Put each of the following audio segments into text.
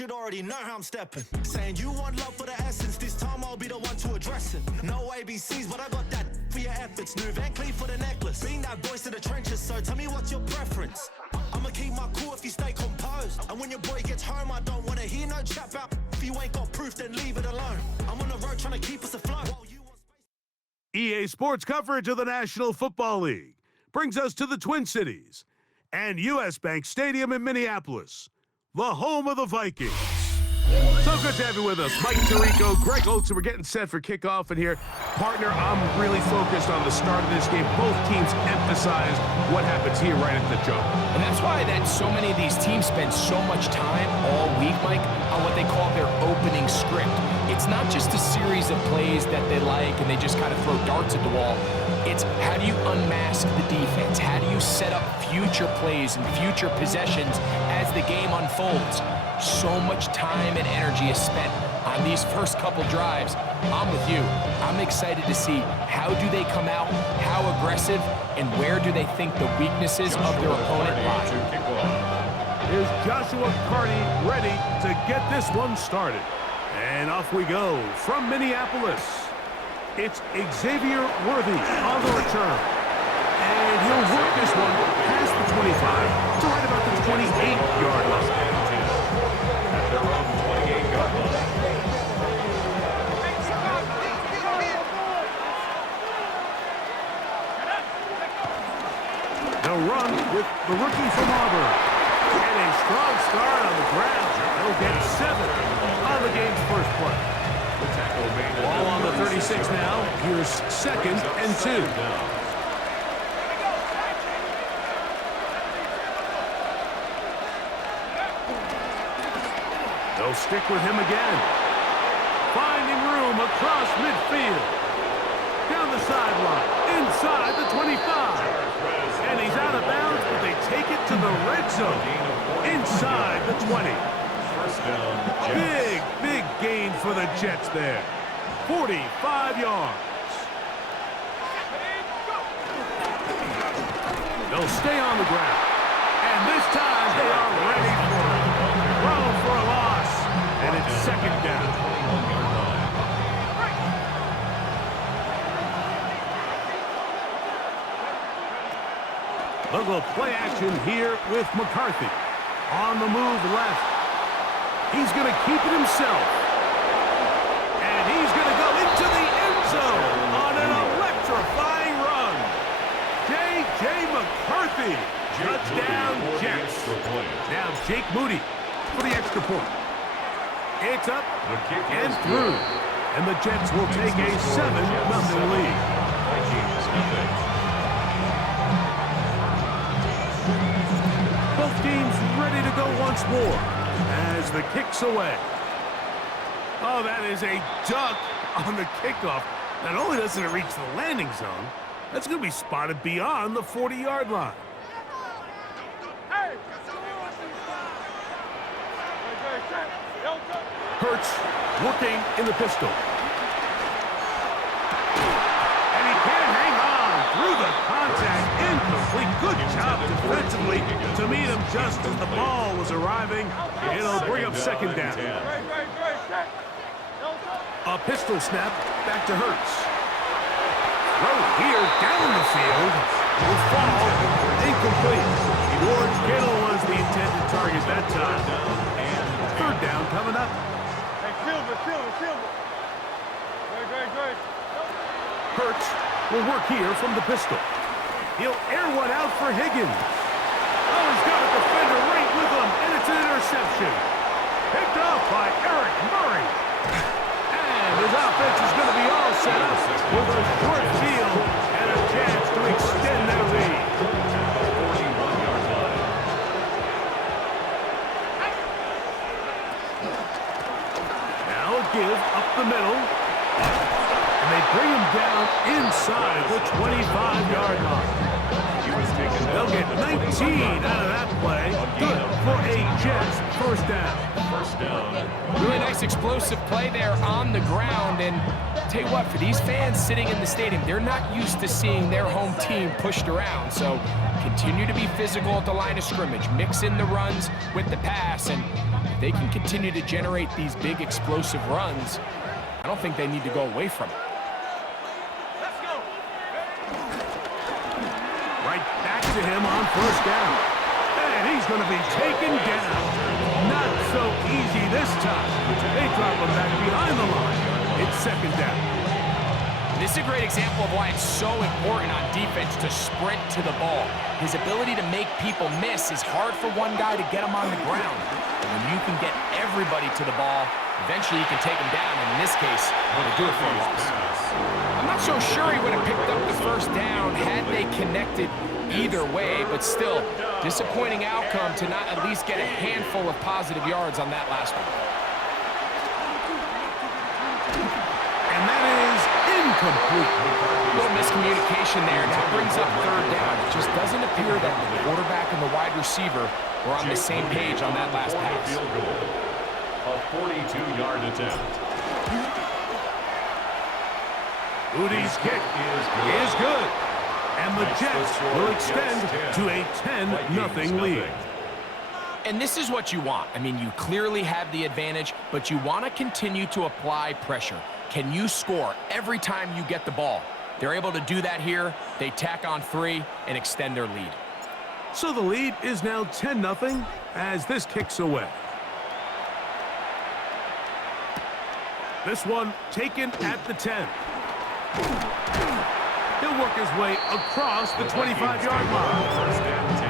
should already know how I'm stepping. Saying you want love for the essence, this time I'll be the one to address it. No ABCs, but I got that for your efforts. New Van Cleef for the necklace. Being that voice of the trenches, so tell me what's your preference. I'ma keep my cool if you stay composed. And when your boy gets home, I don't wanna hear no chat about. If you ain't got proof, then leave it alone. I'm on the road trying to keep us afloat. EA Sports coverage of the National Football League brings us to the Twin Cities and U.S. Bank Stadium in Minneapolis, the home of the Vikings. So good to have you with us. Mike Tirico, Greg Oates, and we're getting set for kickoff. And here, partner, I'm really focused on the start of this game. Both teams emphasize what happens here right at the jump. And that's why so many of these teams spend so much time all week, Mike, on what they call their opening script. It's not just a series of plays that they like and they just kind of throw darts at the wall. It's how do you unmask the defense? How do you set up future plays and future possessions as the game unfolds? So much time and energy is spent on these first couple drives. I'm with you. I'm excited to see how do they come out, how aggressive, and where do they think the weaknesses of their opponent lie. Here's Joshua Carty ready to get this one started. And off we go from Minneapolis. It's Xavier Worthy on the return. And he'll work this one past the 25 to right about the 28-yard line. At their own 28-yard line. They'll run with the rookie from Auburn. And a strong start on the ground. They'll get 7 on the game's first play. Ball on the 36 now. Here's 2nd and 2. They'll stick with him again. Finding room across midfield. Down the sideline. Inside the 25. And he's out of bounds, but they take it to the red zone. Inside the 20. Big gain for the Jets there. 45 yards. They'll stay on the ground. And this time they are ready for it. Throw for a loss. And it's 2nd down. They'll go play action here with McCarthy. On the move left. He's going to keep it himself. And he's going to go into the end zone on an electrifying run. J.J. McCarthy. Touchdown, Jets. Now Jake Moody for the extra point. It's up and through. And the Jets will take a 7-0 lead. Both teams ready to go once more as the kick's away. Oh, that is a duck on the kickoff. Not only doesn't it reach the landing zone, that's going to be spotted beyond the 40-yard line. Hurts looking in the pistol. And he can't hang on through the contact. Incomplete. Good job defensively to meet him just as the ball was arriving. It'll bring up 2nd down. A pistol snap back to Hurts. Throw here down the field. Will fall. Incomplete. George Kittle was the intended target that time. 3rd down coming up. Hurts will work here from the pistol. He'll air one out for Higgins. Oh, he's got a defender right with him, and it's an interception. Picked off by Eric Murray. And his offense is going to be all set up with a short field and a chance to extend their lead. Now a give up the middle. And they bring him down inside the 25-yard line. They'll get 19 out of that play. Good for a Jets first down. Really nice explosive play there on the ground. And tell you what, for these fans sitting in the stadium, they're not used to seeing their home team pushed around. So continue to be physical at the line of scrimmage. Mix in the runs with the pass. And if they can continue to generate these big explosive runs, I don't think they need to go away from it. Right back to him on first down. And he's going to be taken down. Not so easy this time. They drop him back behind the line. It's second down. This is a great example of why it's so important on defense to sprint to the ball. His ability to make people miss is hard for one guy to get him on the ground. And when you can get everybody to the ball, eventually you can take him down. And in this case, they'll do it for a loss. I'm not so sure he would have picked up the first down had they connected either way, but still, disappointing outcome to not at least get a handful of positive yards on that last one. And that is incomplete. A little miscommunication there. Now brings up third down. It just doesn't appear that the quarterback and the wide receiver were on the same page on that last pass. A 42-yard attempt. Udy's kick is good. And the Jets will extend to a 10-0 lead. And this is what you want. I mean, you clearly have the advantage, but you want to continue to apply pressure. Can you score every time you get the ball? They're able to do that here. They tack on 3 and extend their lead. So the lead is now 10-0 as this kicks away. This one taken at the 10. He'll work his way across the 25-yard line. First and 10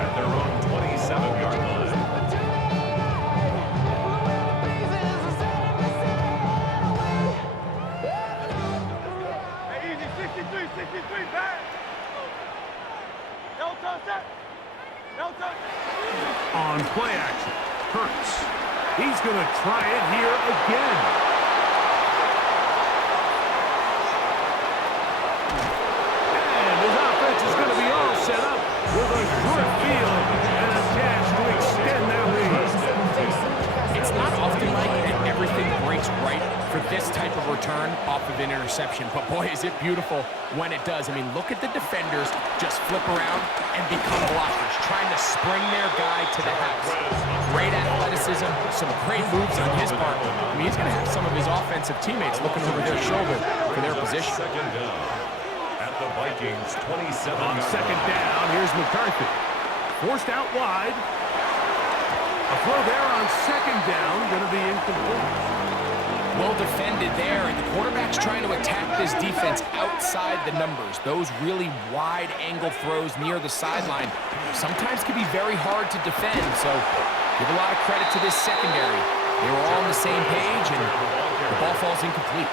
at their own 27-yard line. Hey, easy, 63, back. No touch. No touch. On play action, Hurts. He's going to try it here again. Set up with a good field and a chance to extend their lead. It's not often like that everything breaks right for this type of return off of an interception, but boy, is it beautiful when it does. I mean, look at the defenders just flip around and become blockers, trying to spring their guy to the house. Great athleticism, some great moves on his part. I mean, he's going to have some of his offensive teammates looking over their shoulder for their position. Second down. The Vikings 27 on second down. Here's McCarthy. Forced out wide. A throw there on second down. Going to be incomplete. Well defended there, and the quarterback's trying to attack this defense outside the numbers. Those really wide angle throws near the sideline sometimes can be very hard to defend, so give a lot of credit to this secondary. They were all on the same page, and the ball falls incomplete.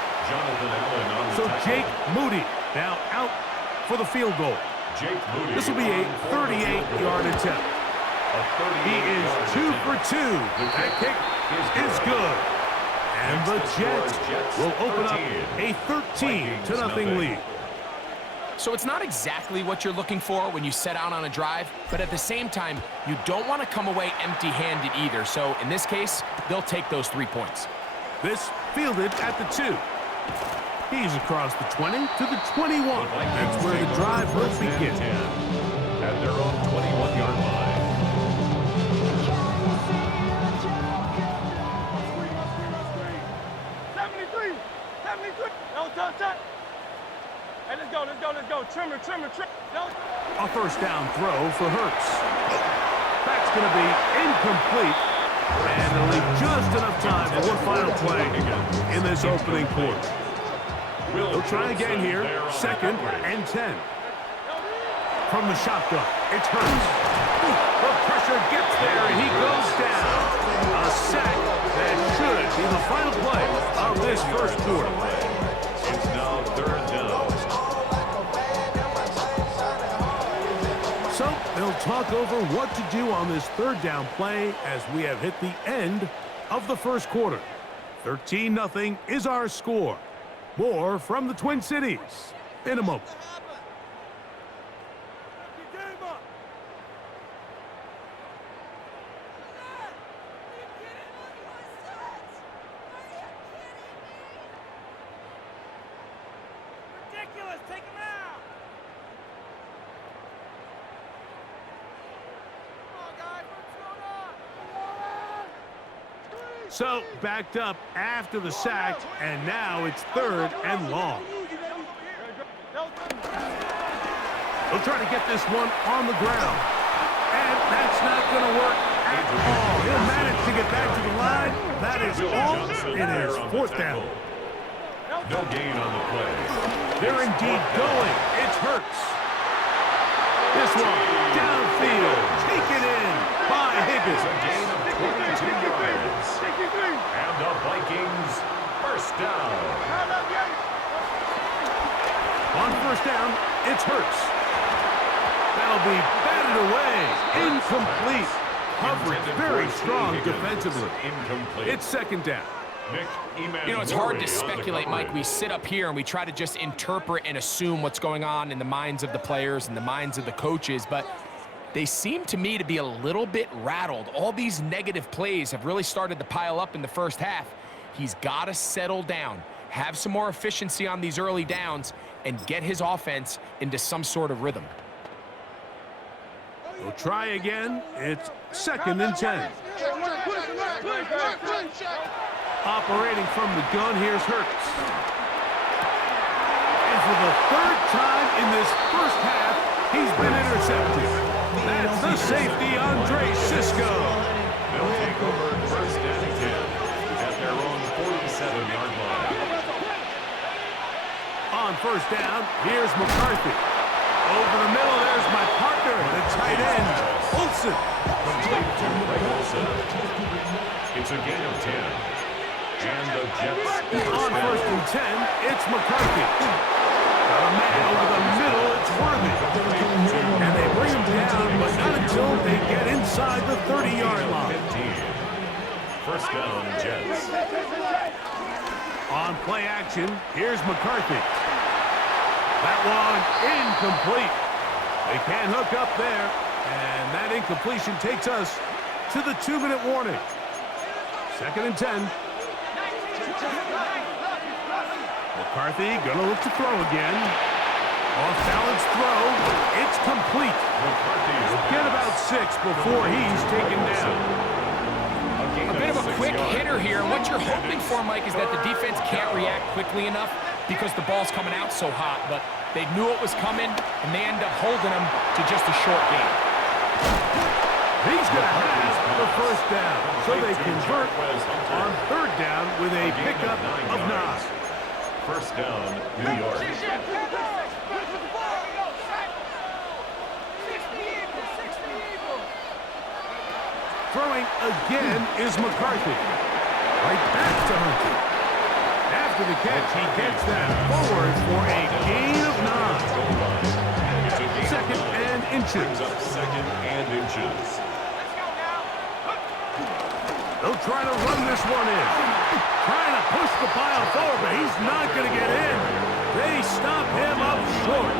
So Jake Moody now out for the field goal. This will be a 38-yard attempt. He is 2 for 2. That kick is good. And the Jets will open up a 13-0 lead. So it's not exactly what you're looking for when you set out on a drive, but at the same time, you don't want to come away empty-handed either. So in this case, they'll take those 3 points. This fielded at the 2. He's across the 20 to the 21. That's where the drive will begin. At their own 21-yard line. No touch. Hey, let's go. Trimmer. No. A first down throw for Hurts. That's going to be incomplete. And they'll leave just enough time for one final play in this opening quarter. They'll try again here, second and 10. From the shotgun, it's Hurts. The pressure gets there, and he goes down. A sack that should be the final play of this first quarter. It's now third down. So they'll talk over what to do on this third down play as we have hit the end of the first quarter. 13-0 is our score. More from the Twin Cities in a moment. So, backed up after the sack, and now it's 3rd and long. They'll try to get this one on the ground. And that's not going to work at all. He'll manage to get back to the line. That is all. It is 4th down. No gain on the play. They're indeed going. It's Hurts. This one, downfield, taken in by Higgins. A gain of 22 yards. And the Vikings, first down. On first down, it's Hurts. That'll be batted away. Incomplete. Coverage very strong defensively. Incomplete. It's 2nd down. You know, it's hard to speculate, Mike. We sit up here and we try to just interpret and assume what's going on in the minds of the players and the minds of the coaches, but they seem to me to be a little bit rattled. All these negative plays have really started to pile up in the first half. He's got to settle down, have some more efficiency on these early downs, and get his offense into some sort of rhythm. We'll try again. It's 2nd and 10. Operating from the gun, here's Hurts. And for the 3rd time in this first half, he's been intercepted. That's the safety, Andre Cisco. They'll take over first and 10 at their own 47-yard line. On first down, here's McCarthy. Over the middle, there's my partner, the tight end, Olsen. Complete to Ray Olsen. It's a gain of 10. And the Jets. On first and 10, it's McCarthy. Got a man over the middle, it's Worthy. And they bring him down, but not until they get inside the 30-yard line. 15. First down, Jets. On play action, here's McCarthy. That one incomplete. They can't hook up there, and that incompletion takes us to the 2-minute warning. 2nd and 10. McCarthy gonna look to throw again. Off balance throw. It's complete. He'll get about 6 before he's taken down. A bit of a quick hitter here, and what you're hoping for, Mike, is that the defense can't react quickly enough because the ball's coming out so hot, but they knew it was coming, and they end up holding them to just a short gain. He's going to have the first down, so they convert on 3rd down with a pickup of 9. First down, New York. Throwing again is McCarthy. Right back to Hunter. After the catch, he gets that forward for a gain of 9. 2nd and inches. Up 2nd and inches. They'll try to run this one in. Trying to push the pile forward, but he's not going to get in. They stop him up short.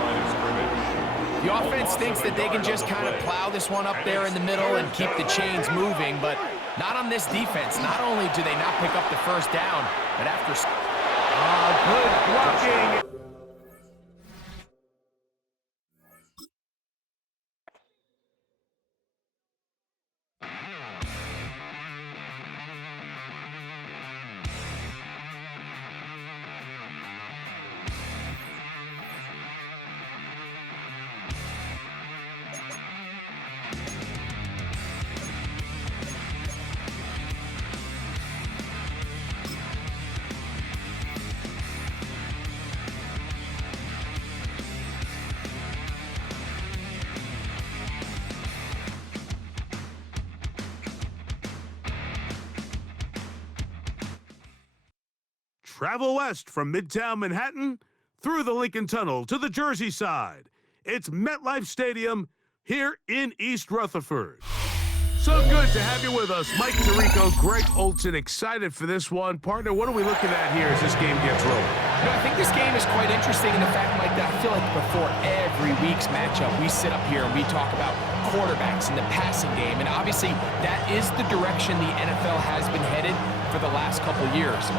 The offense thinks that they can just kind of plow this one up there in the middle and keep the chains moving, but not on this defense. Not only do they not pick up the first down, but after... Good blocking. Travel west from Midtown Manhattan through the Lincoln Tunnel to the Jersey side. It's MetLife Stadium here in East Rutherford. So good to have you with us. Mike Tirico, Greg Olsen, excited for this one. Partner, what are we looking at here as this game gets rolling? You know, I think this game is quite interesting in the fact, Mike, that I feel like before every week's matchup, we sit up here and we talk about quarterbacks and the passing game. And obviously, that is the direction the NFL has been headed for the last couple years.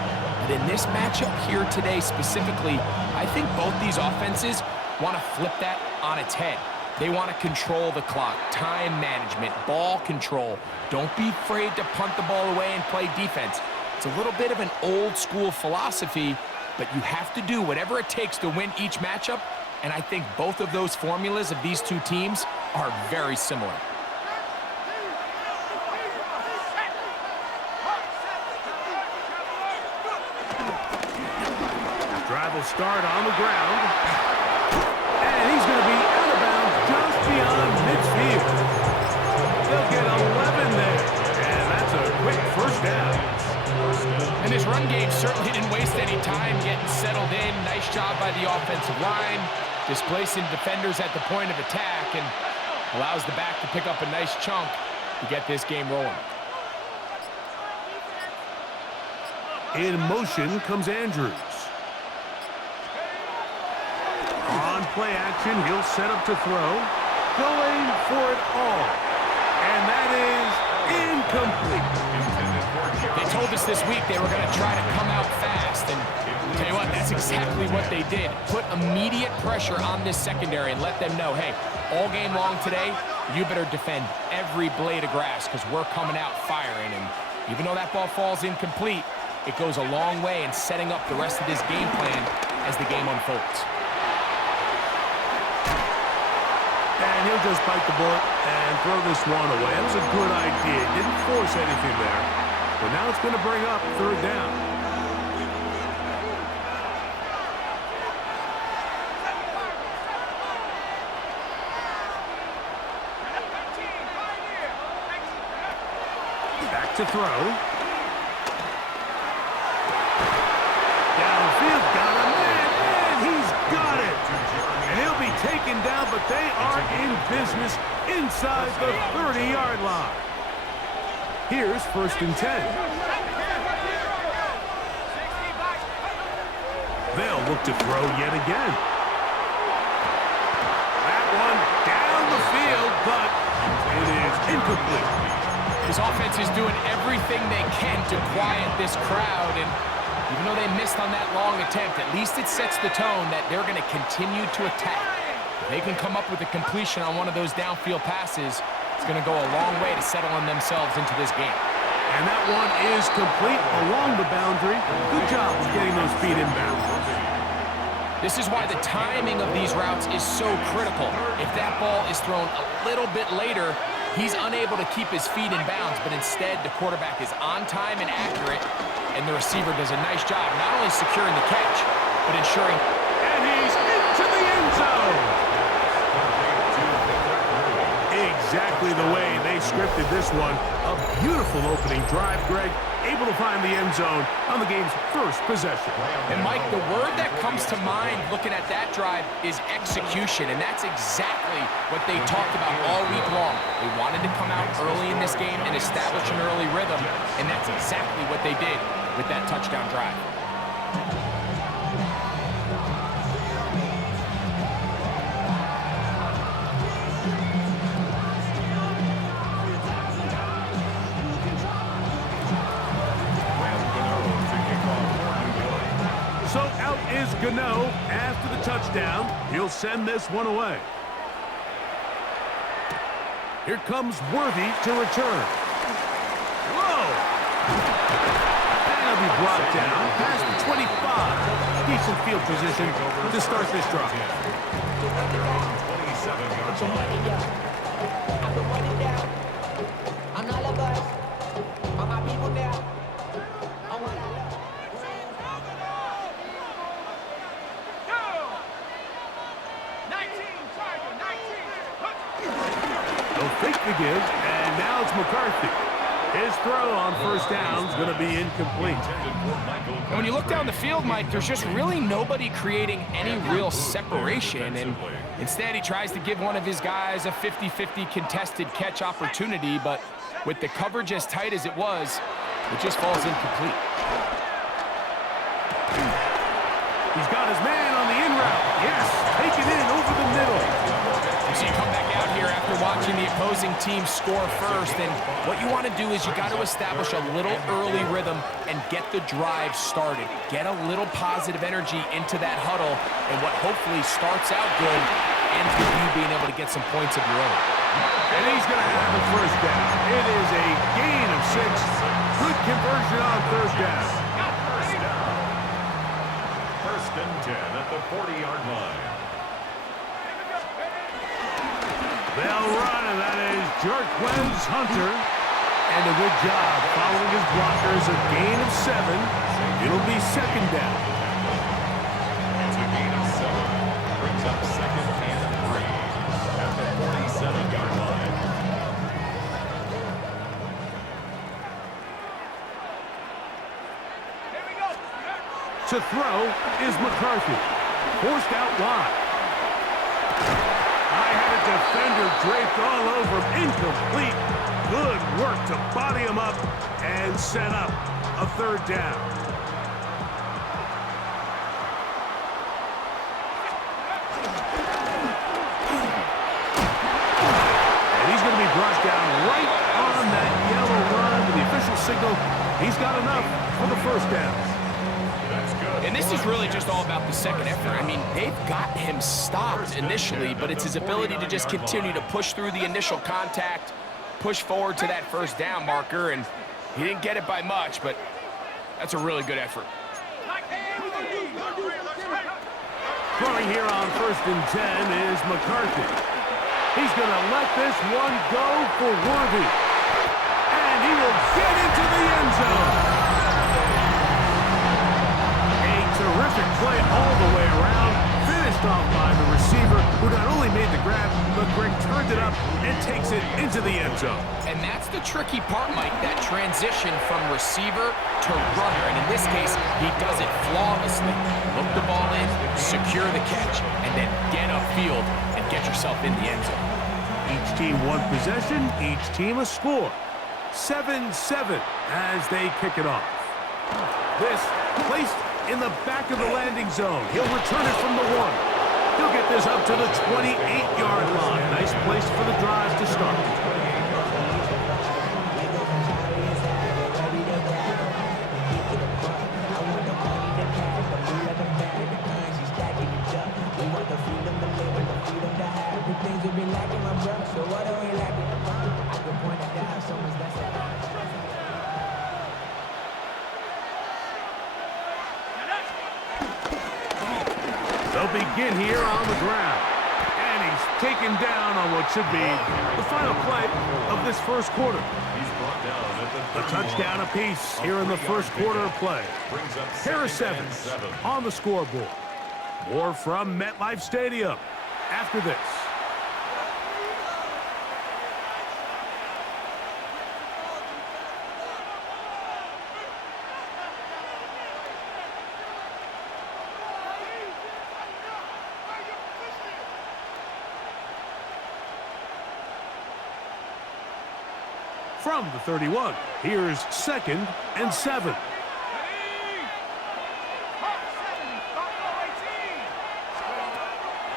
But in this matchup here today specifically, I think both these offenses want to flip that on its head. They want to control the clock, time management, ball control. Don't be afraid to punt the ball away and play defense. It's a little bit of an old school philosophy, but you have to do whatever it takes to win each matchup, and I think both of those formulas of these two teams are very similar. Drive will start on the ground. And he's going to be out of bounds just beyond midfield. They'll get 11 there. And that's a quick first down. And this run game certainly didn't waste any time getting settled in. Nice job by the offensive line, displacing defenders at the point of attack, and allows the back to pick up a nice chunk to get this game rolling. In motion comes Andrews. On play action, he'll set up to throw. Going for it all. And that is incomplete. They told us this week they were going to try to come out fast, and I'll tell you what, that's exactly what they did. Put immediate pressure on this secondary and let them know, hey, all game long today, you better defend every blade of grass because we're coming out firing. And even though that ball falls incomplete, it goes a long way in setting up the rest of this game plan as the game unfolds. And he'll just bite the bullet and throw this one away. That was a good idea. Didn't force anything there. But now it's going to bring up third down. Back to throw. Downfield, got him, and he's got it. And he'll be taken down, but they are in business inside the 30-yard line. Here's 1st and 10. They'll look to throw yet again. That one down the field, but it is incomplete. This offense is doing everything they can to quiet this crowd, and even though they missed on that long attempt, at least it sets the tone that they're going to continue to attack. If they can come up with a completion on one of those downfield passes, it's going to go a long way to settling themselves into this game. And that one is complete along the boundary. Good job of getting those feet inbound. This is why the timing of these routes is so critical. If that ball is thrown a little bit later, he's unable to keep his feet in bounds, but instead the quarterback is on time and accurate, and the receiver does a nice job not only securing the catch, but ensuring... And he's into the end zone! Exactly the way they scripted this one. A beautiful opening drive, Greg. Able to find the end zone on the game's first possession. And, Mike, the word that comes to mind looking at that drive is execution, and that's exactly what they talked about all week long. They wanted to come out early in this game and establish an early rhythm, and that's exactly what they did with that touchdown drive. So out is Gano after the touchdown. He'll send this one away. Here comes Worthy to return. Whoa! And he'll be brought down past the 25. Decent field position to start this drive. I'm not a bus. I'm my people now. Fake the give, and now it's McCarthy. His throw on first down is going to be incomplete. And when you look down the field, Mike, there's just really nobody creating any real separation, and instead he tries to give one of his guys a 50-50 contested catch opportunity, but with the coverage as tight as it was, it just falls incomplete. He's got his man on the in route. Yes, take it in over the middle. So you come back out here after watching the opposing team score first, and what you want to do is you got to establish a little early rhythm and get the drive started. Get a little positive energy into that huddle, and what hopefully starts out good ends with you being able to get some points of your own. And he's going to have the first down. It is a gain of 6. Good conversion on first down. First and 10 at the 40-yard line. They'll run, and that is Jarquez Hunter. And a good job following his blockers. A gain of 7. It'll be second down. It's a gain of 7. Brings up second and 3 at the 47-yard line. To throw is McCarthy. Forced out wide. I had a defender draped all over him. Incomplete. Good work to body him up and set up a third down. And he's going to be brought down right on that yellow line with the official signal. He's got enough for the first down. And this is really just all about the second effort. I mean, they've got him stopped initially, but it's his ability to just continue to push through the initial contact, push forward to that first down marker, and he didn't get it by much, but that's a really good effort. Throwing here on first and 10 is McCarthy. He's going to let this one go for Worthy. And he will get into the end zone. Terrific play all the way around, finished off by the receiver, who not only made the grab, but Greg turned it up and takes it into the end zone. And that's the tricky part, Mike, that transition from receiver to runner. And in this case, he does it flawlessly. Look the ball in, secure the catch, and then get upfield and get yourself in the end zone. Each team one possession, each team a score. 7-7 as they kick it off. This placed in the back of the landing zone. He'll return it from the 1. He'll get this up to the 28-yard line. Nice place for the drive to start. They'll begin here on the ground. And he's taken down on what should be the final play of this first quarter. He's brought down at the A touchdown apiece here in the first quarter of play. Harris Evans on the scoreboard. More from MetLife Stadium after this. From the 31, here's 2nd and 7.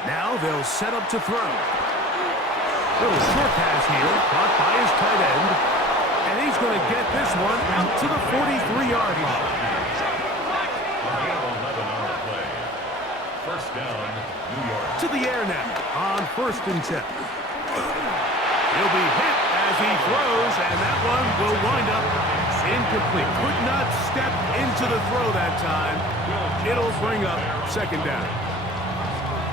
Now they'll set up to throw. Little short pass here, caught by his tight end. And he's going to get this one out to the 43-yard line. First down, New York. To the air now on 1st and 10. He'll be hit as he throws, and that one will wind up incomplete. Could not step into the throw that time. It'll bring up 2nd down.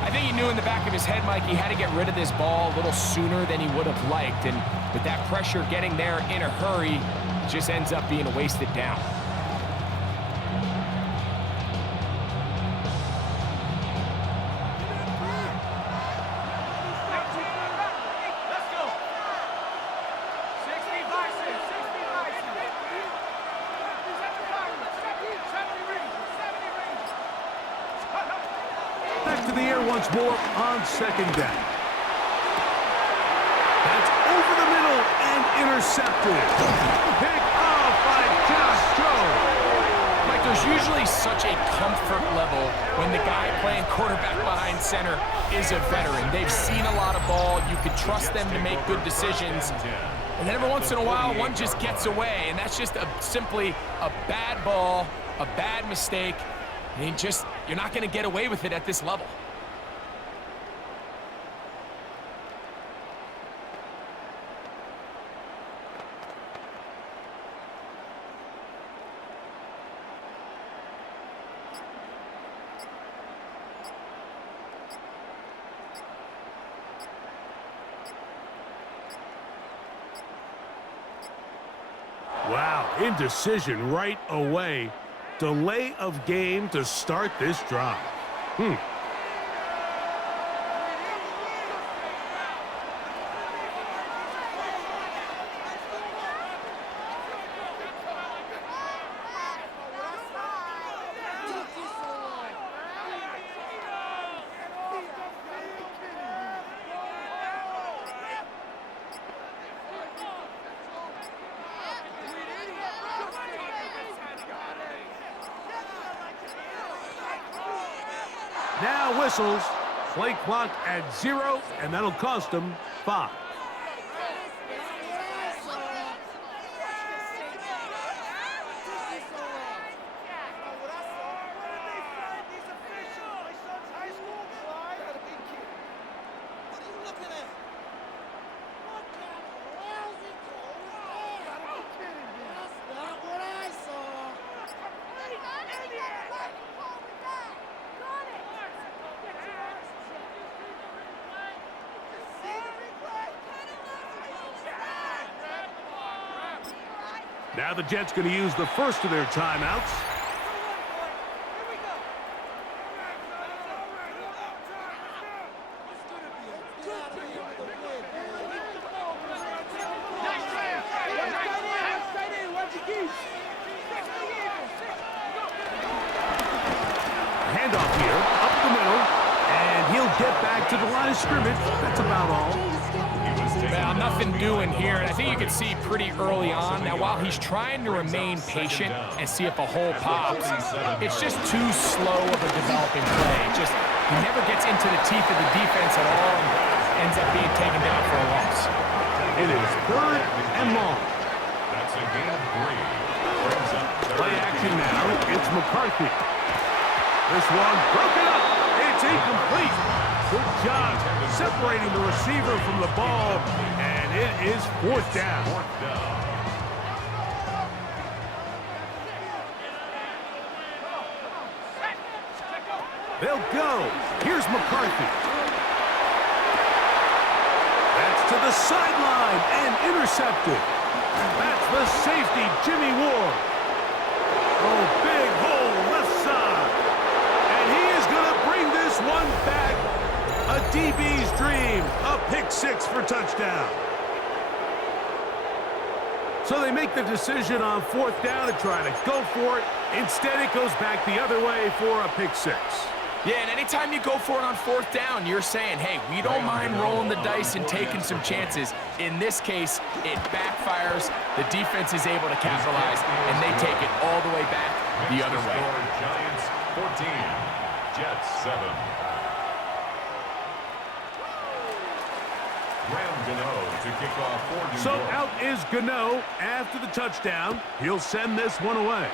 I think he knew in the back of his head, Mike, he had to get rid of this ball a little sooner than he would have liked. And with that pressure getting there in a hurry, it just ends up being a wasted down. Once more on 2nd down. That's over the middle and intercepted. Pick off by Josh Jones. Mike, there's usually such a comfort level when the guy playing quarterback behind center is a veteran. They've seen a lot of ball. You can trust them to make good decisions. And then every once in a while, one just gets away. And that's just simply a bad ball, a bad mistake. And you're not going to get away with it at this level. Wow, indecision right away. Delay of game to start this drive. Now whistles. Play clock at 0, and that'll cost them 5. Now the Jets going to use the first of their timeouts. Handoff here, up the middle, and he'll get back to the line of scrimmage. That's about all. Well, nothing doing here, and I think you can see pretty early on. Now, while he's trying to remain patient and see if a hole pops, it's just too slow of a developing play. He never gets into the teeth of the defense at all and ends up being taken down for a loss. It is 3rd and long. That's a gain of 3. Brings up Play action now. It's McCarthy. This one broken up. It's incomplete. Good job separating the receiver from the ball, and it is 4th down. They'll go. Here's McCarthy. That's to the sideline and intercepted. That's the safety, Jimmy Ward. Oh, big hole left side. And he is going to bring this one back. A DB's dream, a pick 6 for touchdown. So they make the decision on 4th down to try to go for it. Instead, it goes back the other way for a pick 6. Yeah, and anytime you go for it on 4th down, you're saying, hey, we don't mind rolling the dice and taking some chances. In this case, it backfires. The defense is able to capitalize, and they take it all the way back the other way. Giants 14, Jets 7. To kick off so out is Gano after the touchdown. He'll send this one away.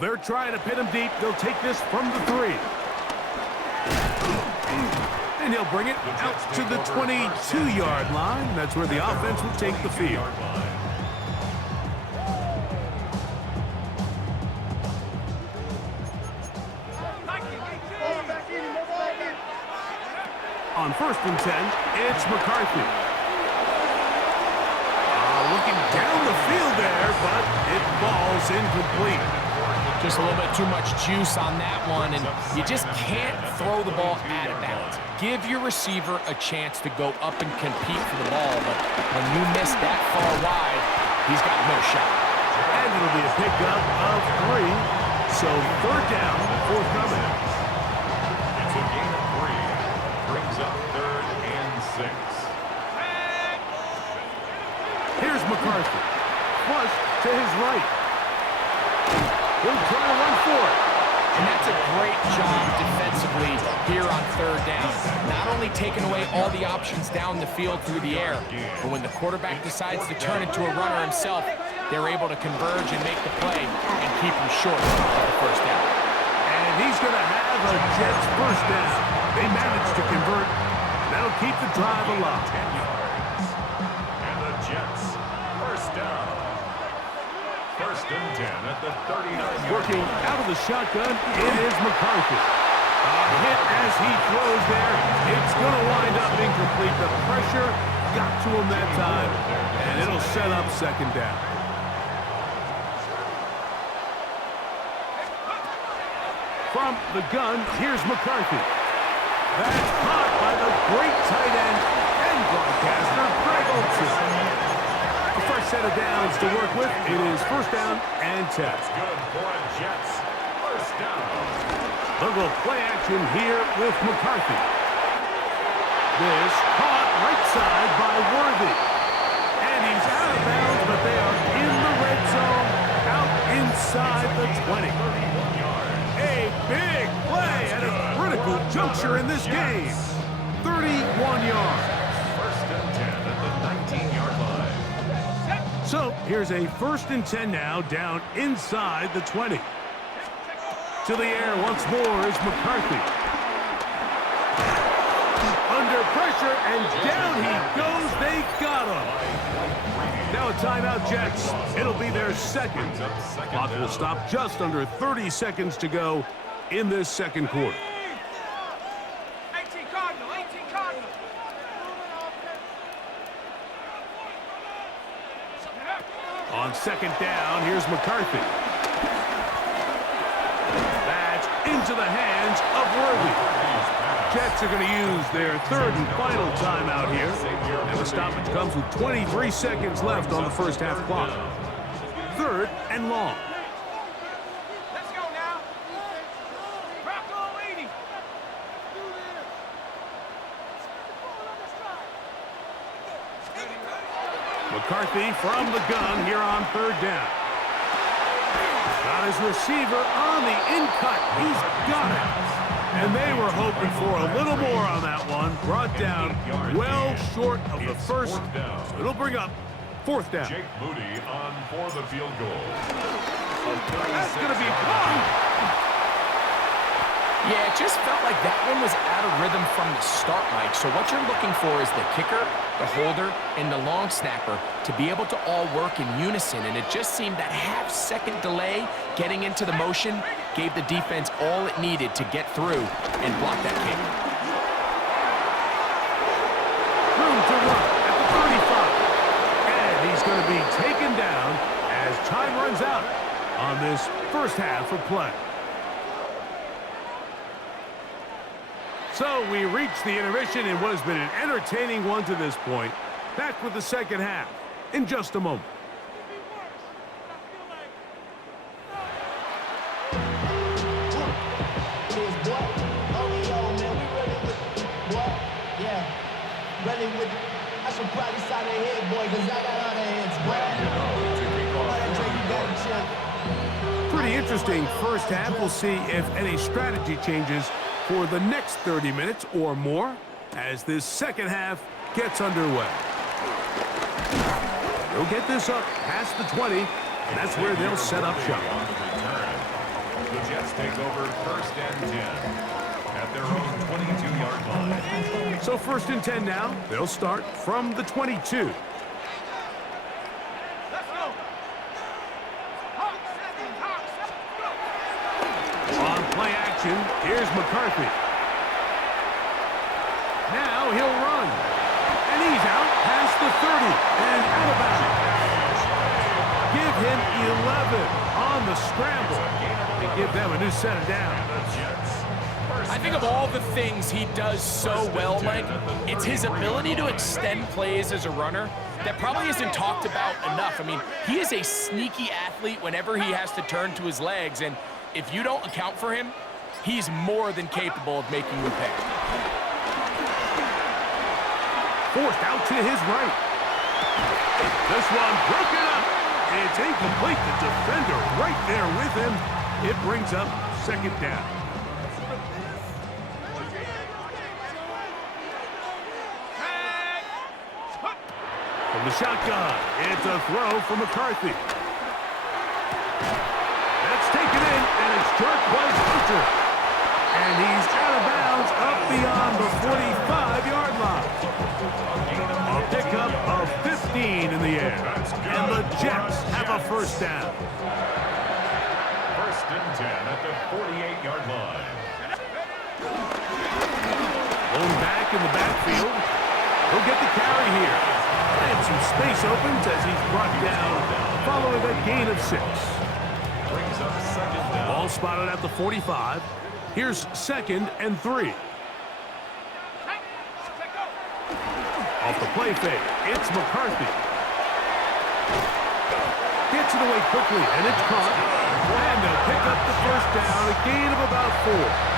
They're trying to pin him deep. They'll take this from the 3. And he'll bring it out to the 22-yard line. That's where the offense will take the field. On 1st and 10, it's McCarthy. Looking down the field there, but it falls incomplete. Just a little bit too much juice on that one, and you just can't throw the ball out of bounds. Give your receiver a chance to go up and compete for the ball, but when you miss that far wide, he's got no shot. And it'll be a pickup of 3, so 3rd down, forthcoming. It's a gain of 3. Brings up 3rd and 6. Here's McCarthy. Flush to his right. He'll try to run for it. And that's a great job defensively here on 3rd down. Not only taking away all the options down the field through the air, but when the quarterback decides to turn into a runner himself, they're able to converge and make the play and keep him short of the 1st down. And he's going to have a Jets 1st down. They managed to convert. That'll keep the drive alive. 10 yards. And the Jets 1st down. 1st and 10 at the 39-yard Working line. out of the shotgun, it is McCarthy. A hit as he throws there. It's going to wind up incomplete. The pressure got to him that time, and it'll set up second down. From the gun, here's McCarthy. That's caught by the great tight end and broadcaster, Greg Olsen. The first set of downs to work with. It is first down and 10. That's good for a Jets. First down. They'll go play action here with McCarthy. This caught right side by Worthy. And he's out of bounds, but they are in the red zone, out inside the 20. A big play at a critical juncture in this game. 31 yards. First and 10 at the 19-yard line. So here's a first and 10 now, down inside the 20. To the air once more is McCarthy. Under pressure, and down he goes. They got him. Now a timeout, Jets. It'll be their second. Clock will stop just under 30 seconds to go in this second quarter. 18 Cardinal, 18 Cardinal. On second down, here's McCarthy. That's into the hands of Worthy. Jets are going to use their third and final timeout here. And the stoppage comes with 23 seconds left on the first half clock. Third and long. Let's go now. Rocco 80. McCarthy from the gun here on third down. Got his receiver on the in-cut. He's got it. And they were hoping for a little more on that one. Brought down well short of the first. So it'll bring up fourth down. Jake Moody on for the field goal. That's going to be blocked. Yeah, it just felt like that one was out of rhythm from the start, Mike. So what you're looking for is the kicker, the holder, and the long snapper to be able to all work in unison. And it just seemed that half-second delay getting into the motion gave the defense all it needed to get through and block that kick. Room to run at the 35. And he's going to be taken down as time runs out on this first half of play. So we reach the intermission in what has been an entertaining one to this point. Back with the second half in just a moment. I should probably sign a head, boy, because I got other heads, boy. Pretty interesting first half. We'll see if any strategy changes for the next 30 minutes or more as this second half gets underway. They'll get this up past the 20, and that's where they'll set up shop. The Jets take over first and 10 at their own 22-yard line. So first and 10 now. They'll start from the 22. On play action, here's McCarthy. Now he'll run. And he's out past the 30 and out of bounds. Give him 11 on the scramble and give them a new set of downs. I think of all the things he does so well, Mike, it's his ability to extend plays as a runner that probably isn't talked about enough. I mean, he is a sneaky athlete whenever he has to turn to his legs, and if you don't account for him, he's more than capable of making you pay. Forced out to his right. This one broken up. It's incomplete. The defender right there with him. It brings up second down. From the shotgun, it's a throw from McCarthy. That's taken in, and it's jerked by Hunter. And he's out of bounds up beyond the 45-yard line. A pickup of 15 in the air. And the Jets have a first down. First and 10 at the 48-yard line. Blown back in the backfield. He'll get the carry here. And some space opens as he's brought down following a gain of 6. Brings up second down. Ball spotted at the 45. Here's 2nd and 3. Off the play fake, it's McCarthy. Gets it away quickly, and it's caught. And they'll pick up the first down, a gain of about 4.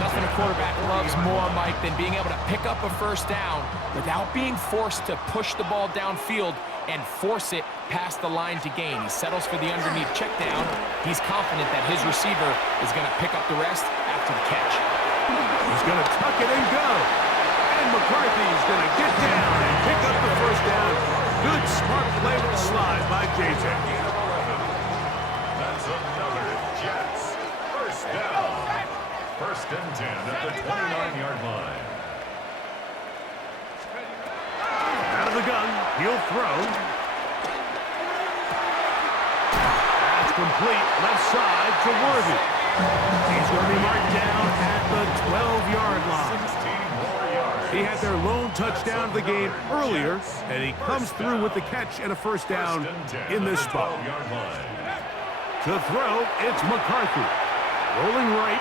Nothing a quarterback loves more, Mike, than being able to pick up a first down without being forced to push the ball downfield and force it past the line to gain. He settles for the underneath check down. He's confident that his receiver is going to pick up the rest after the catch. He's going to tuck it and go. And McCarthy's going to get down and pick up the first down. Good, smart play with the slide by JJ. That's another Jets first down. 1st and 10 at the 29-yard line. Out of the gun, he'll throw. That's complete, left side to Worthy. He's going to be marked down at the 12-yard line. 16 more yards. He had their lone touchdown of the game earlier, and he comes through with the catch and a first down in this spot. 12-yard line. To throw, it's McCarthy. Rolling right.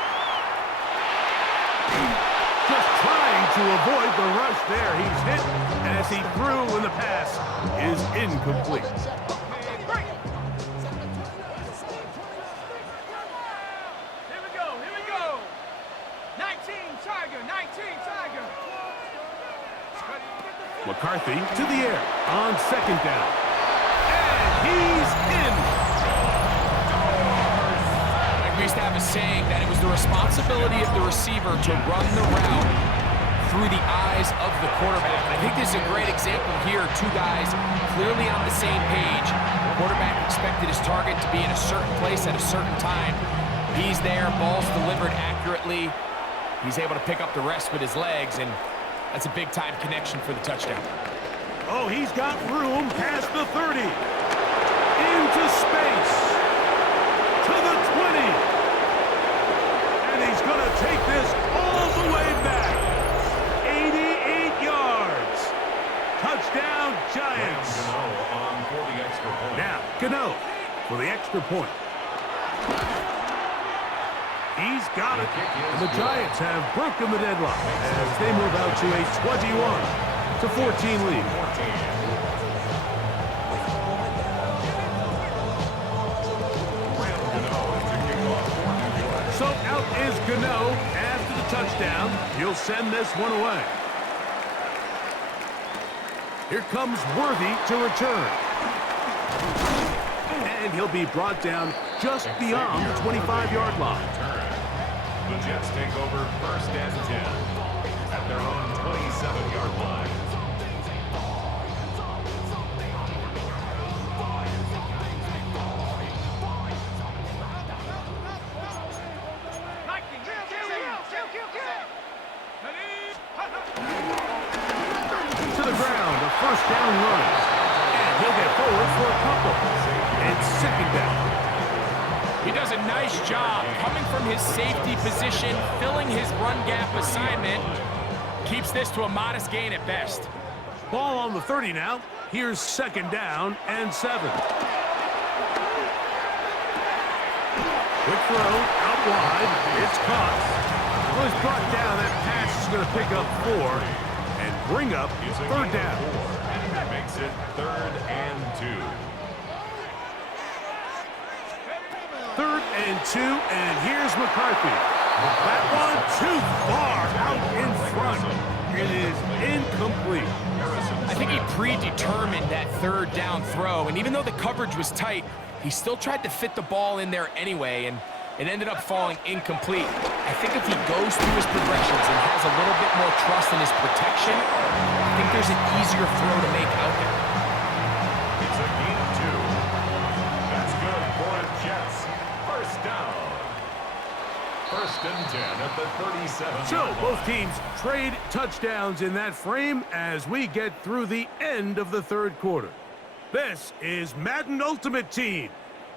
Just trying to avoid the rush there. He's hit, and as he threw when the pass is incomplete. Here we go. 19 Tiger. McCarthy to the air on 2nd down. And he's in. We used to have a saying that it was the responsibility of the receiver to run the route through the eyes of the quarterback. And I think this is a great example here. 2 guys clearly on the same page. The quarterback expected his target to be in a certain place at a certain time. He's there, ball's delivered accurately. He's able to pick up the rest with his legs, and that's a big-time connection for the touchdown. Oh, he's got room past the 30. Into space. To the 20. And he's going to take this all the way back. 88 yards. Touchdown, Giants. On for the extra point. Now, Gano for the extra point. He's got it. And the Giants have broken the deadlock as they move out to a 21-14 lead. 14. So out is Gano after the touchdown. He'll send this one away. Here comes Worthy to return. And he'll be brought down just beyond the 25-yard line. The Jets take over 1st and 10 at their own 27-yard line. To the ground, a first down run. And he'll get forward for a couple. It's 2nd down. He does a nice job coming from his safety position, filling his run gap assignment. Keeps this to a modest gain at best. Ball on the 30 now. Here's 2nd down and 7. Quick throw, out wide. It's caught. Well, he's brought down. That pass is going to pick up 4 and bring up 3rd down. Makes it 3rd and 2. 3rd and 2, and here's McCarthy. That one too far out in front. It is incomplete. I think he predetermined that 3rd down throw, and even though the coverage was tight, he still tried to fit the ball in there anyway, and it ended up falling incomplete. I think if he goes through his progressions and has a little bit more trust in his protection, I think there's an easier throw to make out there. It's a gain of 2. That's good for the Jets. First down. 1st and 10 at the 37. So both teams trade touchdowns in that frame as we get through the end of the 3rd quarter. This is Madden Ultimate Team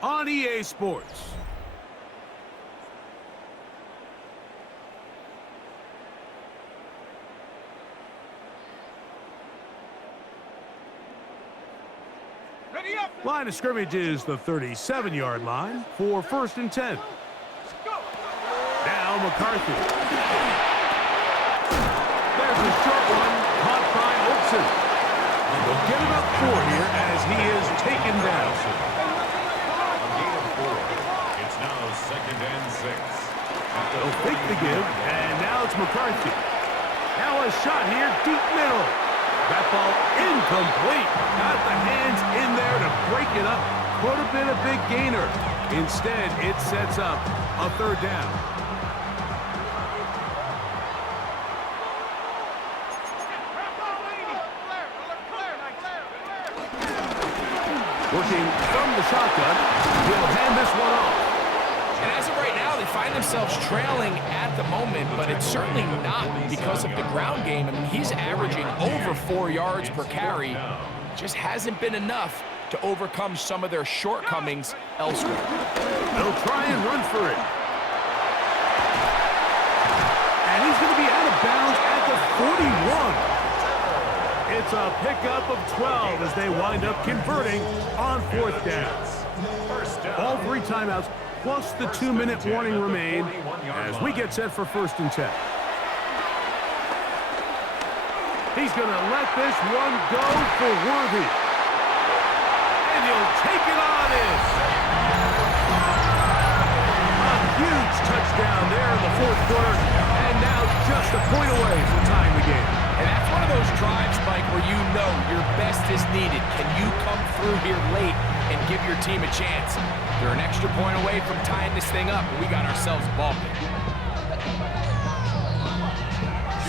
on EA Sports. Line of scrimmage is the 37-yard line for 1st and 10. Now McCarthy. There's a short one caught by Olsen. And they'll get about 4 here as he is taken down. A gain of 4. It's now 2nd and 6. They'll fake the give, and now it's McCarthy. Now a shot here, deep middle. That ball incomplete. Got the hands in there to break it up. Could have been a big gainer. Instead, it sets up a 3rd down. Working from the shotgun, he'll hand this one off. And as of right now, they find themselves trailing at the moment, but it's certainly not because of the ground game. I mean, he's averaging over 4 yards per carry. Just hasn't been enough to overcome some of their shortcomings elsewhere. They'll try and run for it. And he's going to be out of bounds at the 41. It's a pickup of 12 as they wind up converting on 4th down. All 3 timeouts plus the 2-minute warning remain as we get set for 1st and 10. He's going to let this one go for Worthy. And he'll take it on in. A huge touchdown there in the 4th quarter, and now just a point away from tying the game. And that's one of those drives, Mike, where you know your best is needed. Can you come through here late and give your team a chance? They're an extra point away from tying this thing up. We got ourselves a ball game.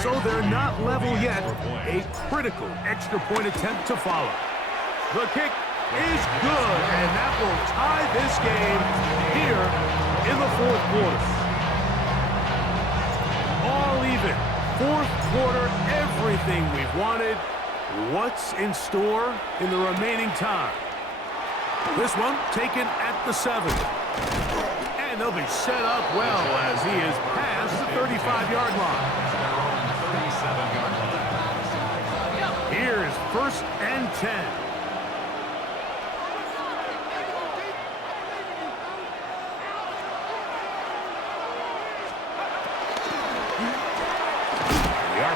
So they're not level yet. A critical extra point attempt to follow. The kick is good, and that will tie this game here in the 4th quarter. All even. 4th quarter, everything we've wanted. What's in store in the remaining time? This one taken at the 7. And they'll be set up well as he is past the 35-yard line. Here's 1st and 10.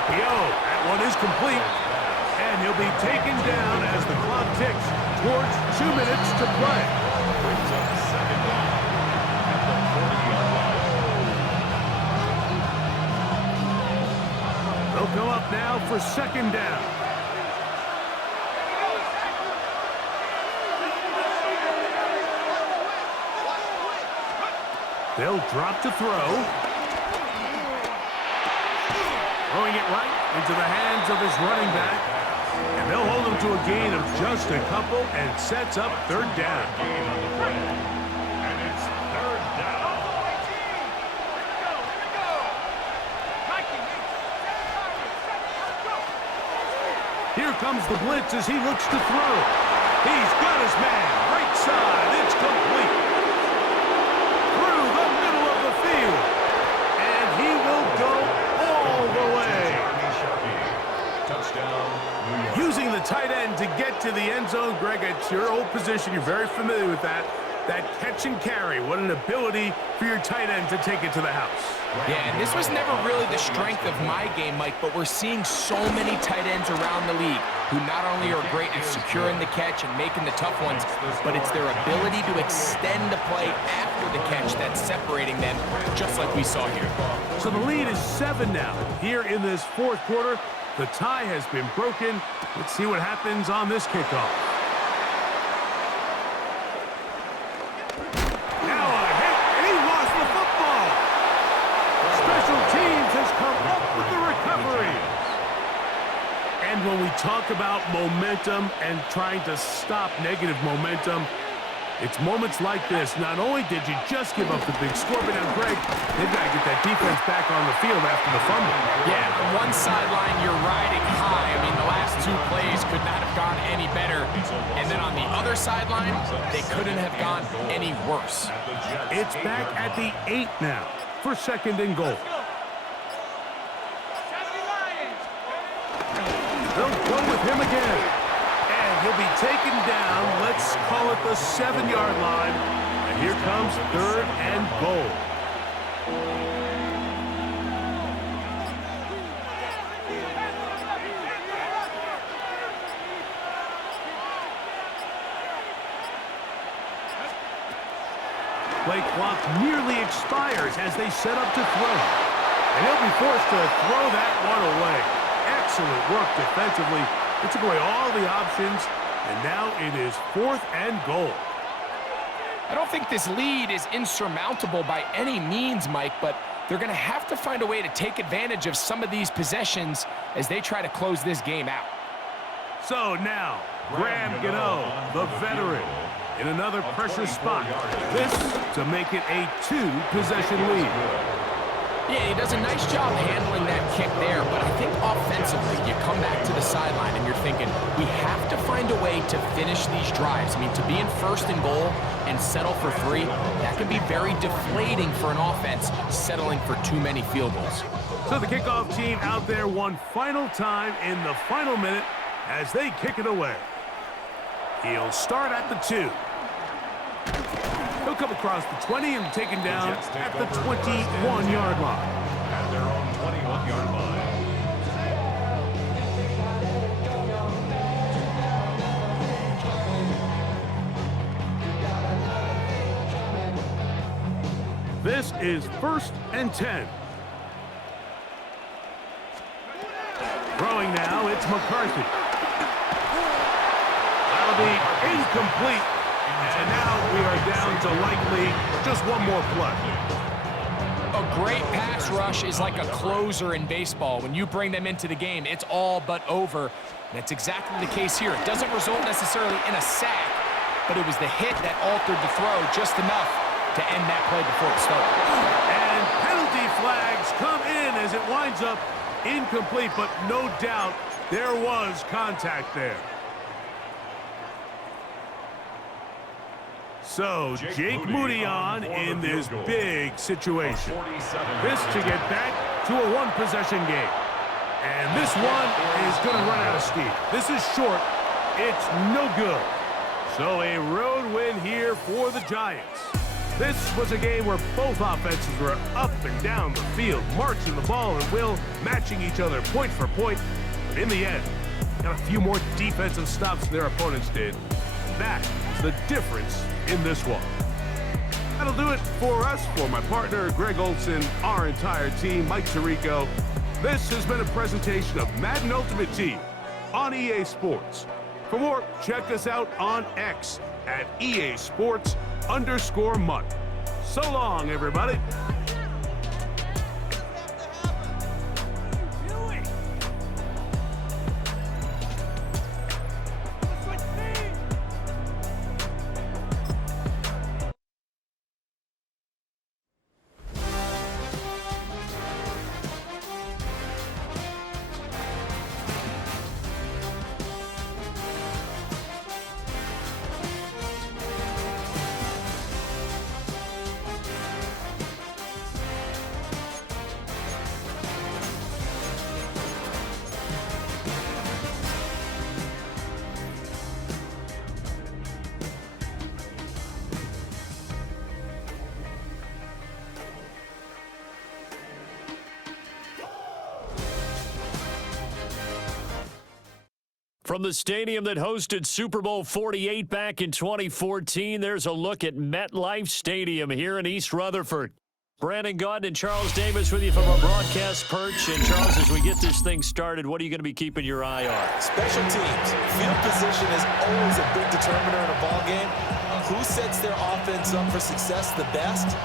That one is complete, and he'll be taken down as the clock ticks towards 2 minutes to play. Brings up 2nd down at the 40-yard line. They'll come up now for 2nd down. They'll drop to throw. Throwing it right into the hands of his running back. And they'll hold him to a gain of just a couple and sets up 3rd down. And it's 3rd down. Here comes the blitz as he looks to throw. He's got his man. Right side. It's complete. Through the middle of the field. And he will go all the way. Touchdown, New York. Using the tight end to get to the end zone. Greg, it's your old position. You're very familiar with that. That catch and carry. What an ability for your tight end to take it to the house. Yeah, and this was never really the strength of my game, Mike, but we're seeing so many tight ends around the league who not only are great at securing the catch and making the tough ones, but it's their ability to extend the play after the catch that's separating them, just like we saw here. So the lead is 7 now. Here in this 4th quarter, the tie has been broken. Let's see what happens on this kickoff. Now a hit, and he lost the football. Special teams has come up with the recovery. And when we talk about momentum and trying to stop negative momentum, it's moments like this. Not only did you just give up the big score, but now, Greg, they've got to get that defense back on the field after the fumble. Yeah, on one sideline, you're riding high. I mean, the last 2 plays could not have gone any better. And then on the other sideline, they couldn't have gone any worse. It's back at the 8 now for 2nd and goal. They'll go with him again. And he'll be taken down. Let's now at the 7-yard line. And here comes 3rd and goal. Play clock nearly expires as they set up to throw. And he'll be forced to throw that one away. Excellent work defensively. It took away all the options, and now it is 4th and goal. I don't think this lead is insurmountable by any means, Mike, but they're going to have to find a way to take advantage of some of these possessions as they try to close this game out. So now, Graham Gano, the veteran, in another pressure spot. This to make it a 2-possession lead. Yeah, he does a nice job handling that kick there, but I think offensively, you come back to the sideline and you're thinking, we have to find a way to finish these drives. I mean, to be in 1st and goal and settle for 3, that can be very deflating for an offense, settling for too many field goals. So the kickoff team out there one final time in the final minute as they kick it away. He'll start at the 2. He'll come across the 20 and taken down at the 21-yard line. At their own 21-yard line. This is 1st and 10. Throwing now, it's McCarthy. That'll be incomplete. And now we are down to likely just one more play. A great pass rush is like a closer in baseball. When you bring them into the game, it's all but over. That's exactly the case here. It doesn't result necessarily in a sack, but it was the hit that altered the throw just enough to end that play before it started. And penalty flags come in as it winds up incomplete, but no doubt there was contact there. So, Jake Moody on in this big situation. This to get back to a 1-possession game. And this one is going to run out of steam. This is short. It's no good. So, a road win here for the Giants. This was a game where both offenses were up and down the field, marching the ball and will, matching each other point for point. But in the end, got a few more defensive stops than their opponents did. That is the difference in this one. That'll do it for us. For my partner, Greg Olson, our entire team, Mike Tirico, this has been a presentation of Madden Ultimate Team on EA Sports. For more, check us out on X at EA Sports_MUT. So long, everybody. From the stadium that hosted Super Bowl 48 back in 2014, there's a look at MetLife Stadium here in East Rutherford. Brandon Gaunt and Charles Davis with you from our broadcast perch. And Charles, as we get this thing started, what are you going to be keeping your eye on? Special teams. Field position is always a big determiner in a ball game. Who sets their offense up for success the best,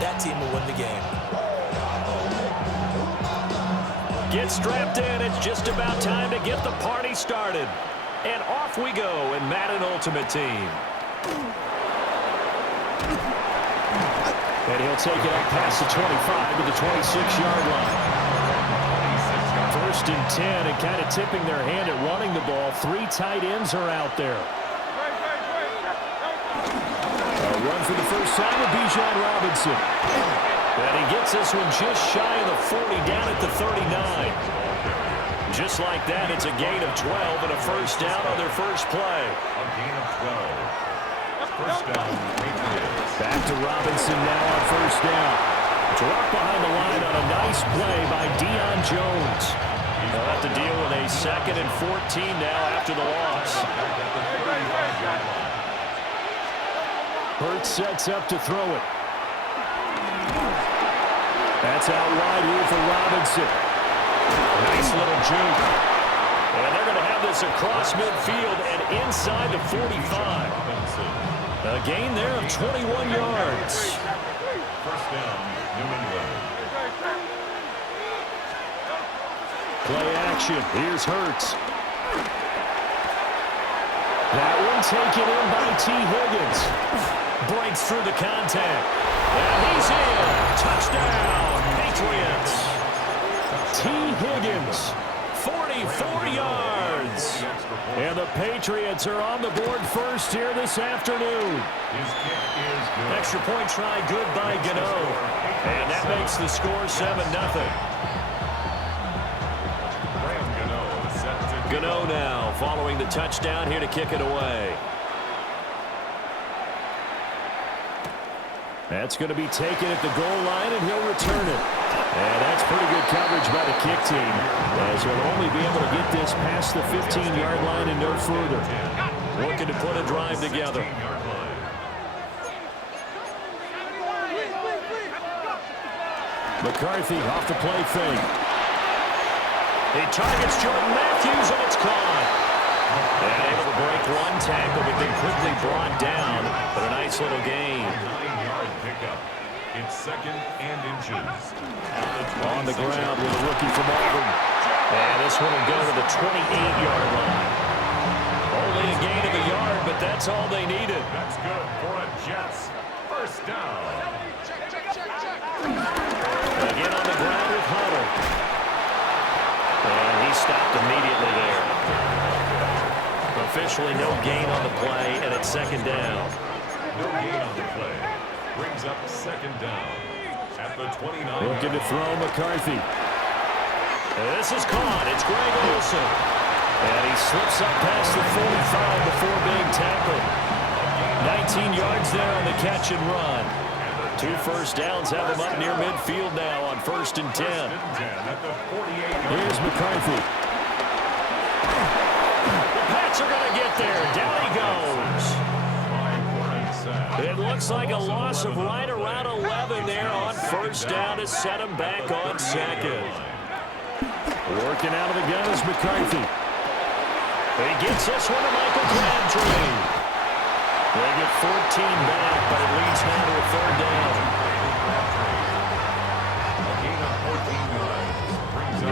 that team will win the game. Get strapped in. It's just about time to get the party started. And off we go in Madden Ultimate Team. And he'll take it up past the 25 to the 26-yard line. 1st and 10, and kind of tipping their hand at running the ball. 3 tight ends are out there. A run for the first time with Bijan Robinson. And he gets this one just shy of the 40, down at the 39. Just like that, it's a gain of 12 and a first down on their first play. A gain of 12. First down, Patriots. Back to Robinson now on first down. Drop behind the line on a nice play by Deion Jones. They'll have to deal with a 2nd and 14 now after the loss. Hurts sets up to throw it. That's out wide here for Robinson. Nice little juke. And they're going to have this across midfield and inside the 45. A gain there of 21 yards. First down, New England. Play action. Here's Hurts. That one taken in by T. Higgins. Breaks through the contact. And he's in. Touchdown, Patriots. T. Higgins, 44 yards. And the Patriots are on the board first here this afternoon. His kick is good. Extra point try good by Gano. And that makes the score 7-0. Gano now following the touchdown here to kick it away. That's going to be taken at the goal line, and he'll return it. And that's pretty good coverage by the kick team, as he'll only be able to get this past the 15-yard line and no further. Looking to put a drive together. McCarthy off the play fake. He targets Jordan Matthews, and it's caught. And able to break one tackle, but then quickly brought down. But a nice little gain. 9-yard pickup. It's 2nd and inches. On the ground with a rookie from Auburn. And this one will go to the 28-yard line. Only a gain of a yard, but that's all they needed. That's good for a Jets. First down. Again on the ground with Hunter. And he stopped immediately there. Officially no gain on the play, and it's 2nd down. No gain on the play. Brings up 2nd down. At the 29. Looking to throw McCarthy. This is caught. It's Greg Olsen. And he slips up past the 45 before being tackled. 19 yards there on the catch and run. 2 first downs have him up near midfield now on 1st and 10. Here's McCarthy. The Pats are going to get there. Down he goes. It looks like a loss of right around 11 there on 1st down to set him back on 2nd. Working out of the gun is McCarthy. He gets this one to Michael Crabtree. They get 14 back, but it leads now to a 3rd down.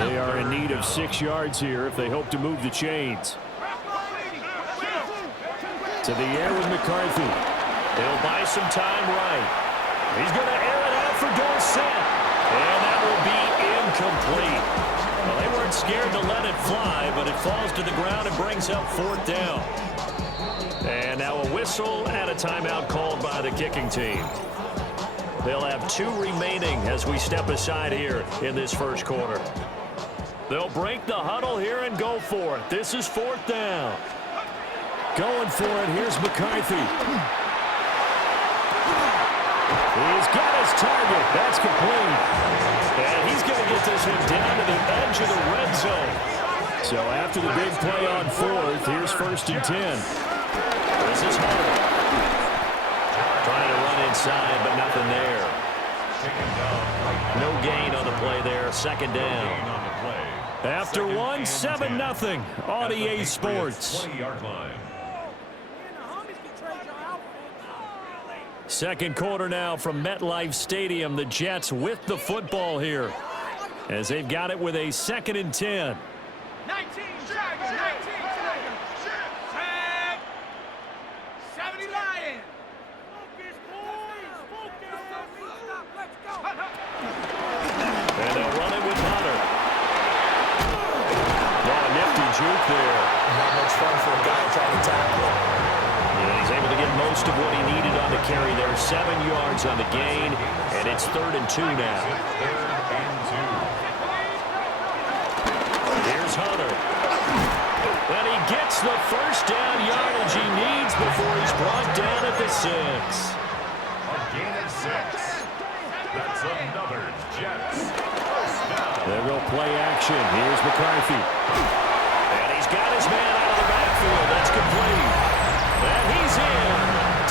They are in need of 6 yards here if they hope to move the chains. To the air with McCarthy. He'll buy some time right. He's going to air it out for Dorsett. And that will be incomplete. Well, they weren't scared to let it fly, but it falls to the ground and brings up 4th down. And now a whistle and a timeout called by the kicking team. They'll have 2 remaining as we step aside here in this 1st quarter. They'll break the huddle here and go for it. This is 4th down. Going for it. Here's McCarthy. He's got his target. That's complete. And he's going to get this one down to the edge of the red zone. So after the big play on 4th, here's 1st and 10. This is Hunter. Trying to run inside, but nothing there. No gain on the play there. 2nd down. After one, 7-0 on EA Sports. 20-yard line. 2nd quarter now from MetLife Stadium. The Jets with the football here as they've got it with a 2nd and 10. 19, 70 Lions. And they'll run it with Hunter. Oh, nifty juke there. Not much fun for a guy trying to tackle. Yeah, he's able to get most of what he needed on the carry there. 7 yards on the gain, and it's 3rd and 2 now. Here's Hunter. And he gets the 1st down yardage he needs before he's brought down at the 6. A gain of 6. That's another Jets. First down. There go play action. Here's McCarthy. And he's got his man out of the backfield. That's complete. And he's in.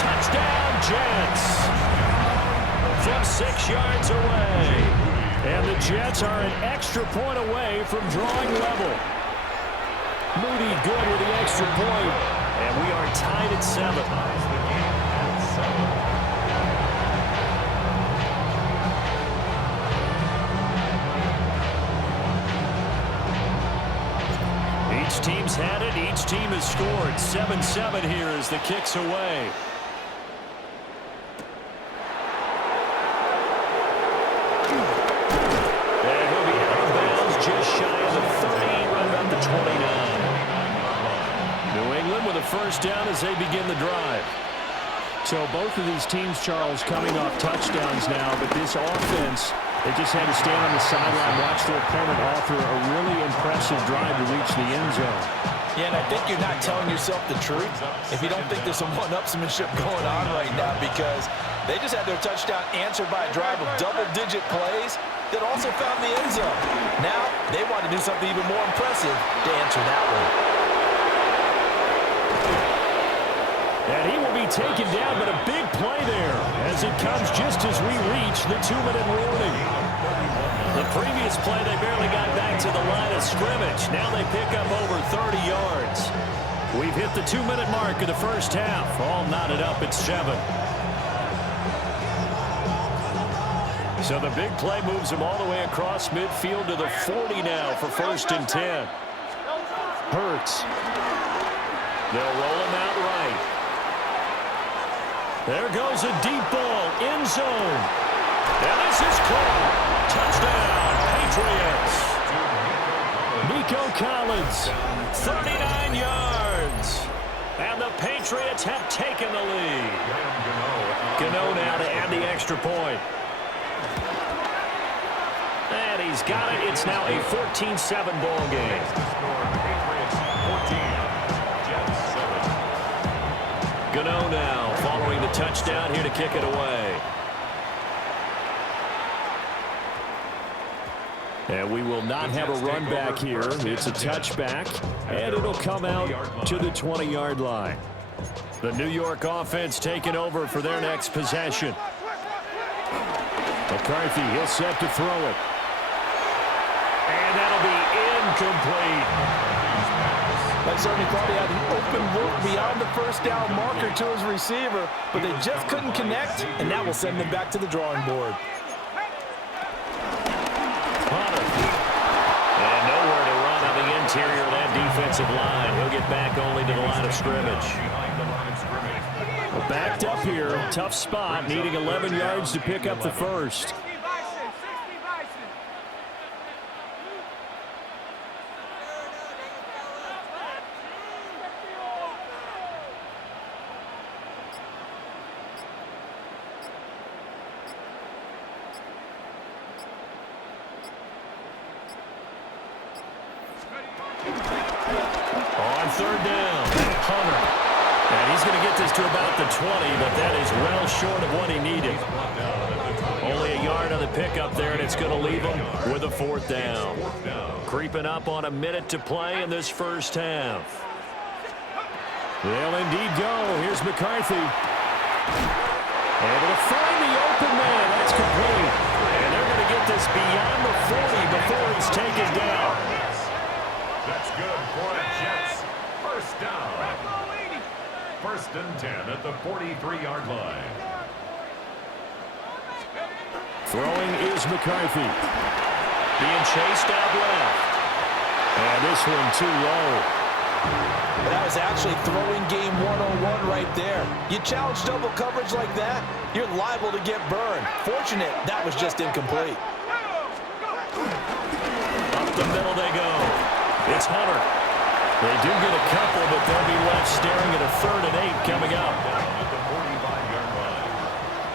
Touchdown, Jets. From 6 yards away. And the Jets are an extra point away from drawing level. Moody good with the extra point. And we are tied at 7. Each team's had it. Each team has scored. 7-7 here as the kick's away. And he'll be out of bounds just shy of the 30, right about the 29. New England with a first down as they begin the drive. So both of these teams, Charles, coming off touchdowns now, but this offense, they just had to stand on the sideline, watch their opponent offer a really impressive drive to reach the end zone. Yeah, and I think you're not telling yourself the truth if you don't think there's some one-upsmanship going on right now, because they just had their touchdown answered by a drive of double-digit plays that also found the end zone. Now they want to do something even more impressive to answer that one. And he will be taken down, but a big play there as it comes just as we reach the 2-minute warning. The previous play, they barely got back to the line of scrimmage. Now they pick up over 30 yards. We've hit the 2-minute mark of the first half. All knotted up at 7. So the big play moves him all the way across midfield to the 40 now for 1st and 10. Hurts. They'll roll him out right. There goes a deep ball, end zone. And this is caught. Touchdown, Patriots. Nico Collins, 39 yards. And the Patriots have taken the lead. Gano now to add the extra point. And he's got it. It's now a 14-7 ball game. Gano now following the touchdown here to kick it away. And we will not have a run back here. It's a touchback, and it'll come out to the 20-yard line. The New York offense taking over for their next possession. McCarthy, he'll set to throw it. And that'll be incomplete. That certainly thought he had an open look beyond the first down marker to his receiver, but they just couldn't connect, and that will send them back to the drawing board. Hunter. And nowhere to run on the interior of that defensive line. He'll get back only to the line of scrimmage. Backed up here, tough spot, needing 11 yards to pick up the first. On 3rd down, Hunter. And he's going to get this to about the 20, but that is well short of what he needed. Only a yard on the pickup there, and it's going to leave him with a 4th down. Creeping up on a minute to play in this first half. They'll indeed go. Here's McCarthy. Able to find the open man. That's complete. And they're going to get this beyond the 40 before he's taken down. That's good for the Jets. First down. 1st and 10 at the 43-yard line. Throwing is McCarthy. Being chased out left. And this one too low. That was actually throwing game 101 right there. You challenge double coverage like that, you're liable to get burned. Fortunate, that was just incomplete. Up the middle they go. It's Hunter. They do get a couple, but they'll be left staring at a 3rd and 8 coming up. At the 45-yard line.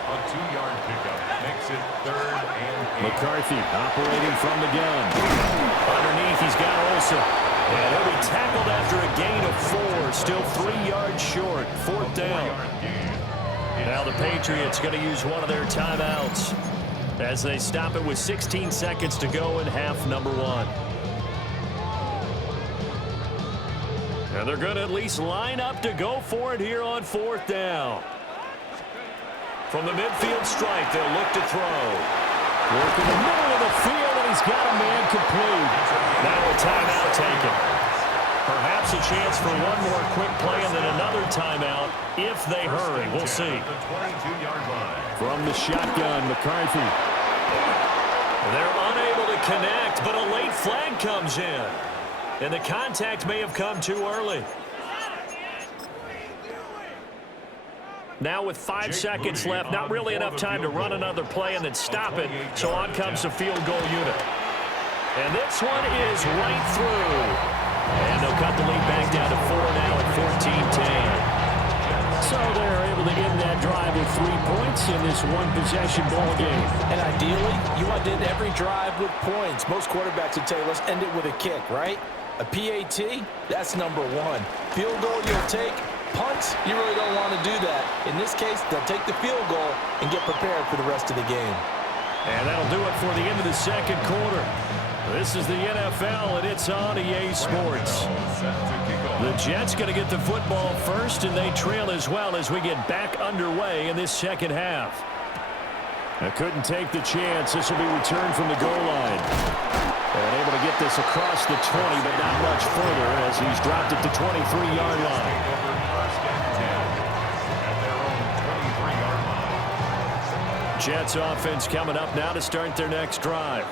A 2-yard pickup makes it 3rd and 8. McCarthy operating from the gun. Underneath, he's got Olsen. And he'll be tackled after a gain of 4. Still 3 yards short. 4th down. Now the Patriots going to use one of their timeouts as they stop it with 16 seconds to go in half number one. And they're going to at least line up to go for it here on fourth down. From the midfield stripe, they'll look to throw. Work in the middle of the field, and he's got a man complete. Now a timeout taken. Perhaps a chance for one more quick play and then another timeout if they hurry. We'll see. From the shotgun, McCarthy. They're unable to connect, but a late flag comes in. And the contact may have come too early. Now with 5 seconds left, not really enough time to run another play and then stop it. So on comes the field goal unit. And this one is right through. And they'll cut the lead back down to 4 now at 14-10. So they're able to end that drive with 3 points in this one-possession ball game. And ideally, you want to end every drive with points. Most quarterbacks would tell you, let's end it with a kick, right? A PAT, that's number one. Field goal you'll take. Punts, you really don't want to do that. In this case, they'll take the field goal and get prepared for the rest of the game. And that'll do it for the end of the second quarter. This is the NFL, and it's on EA Sports. The Jets going to get the football first, and they trail as well as we get back underway in this second half. I couldn't take the chance. This will be returned from the goal line. And able to get this across the 20, but not much further as he's dropped it to 23-yard line. Jets offense coming up now to start their next drive.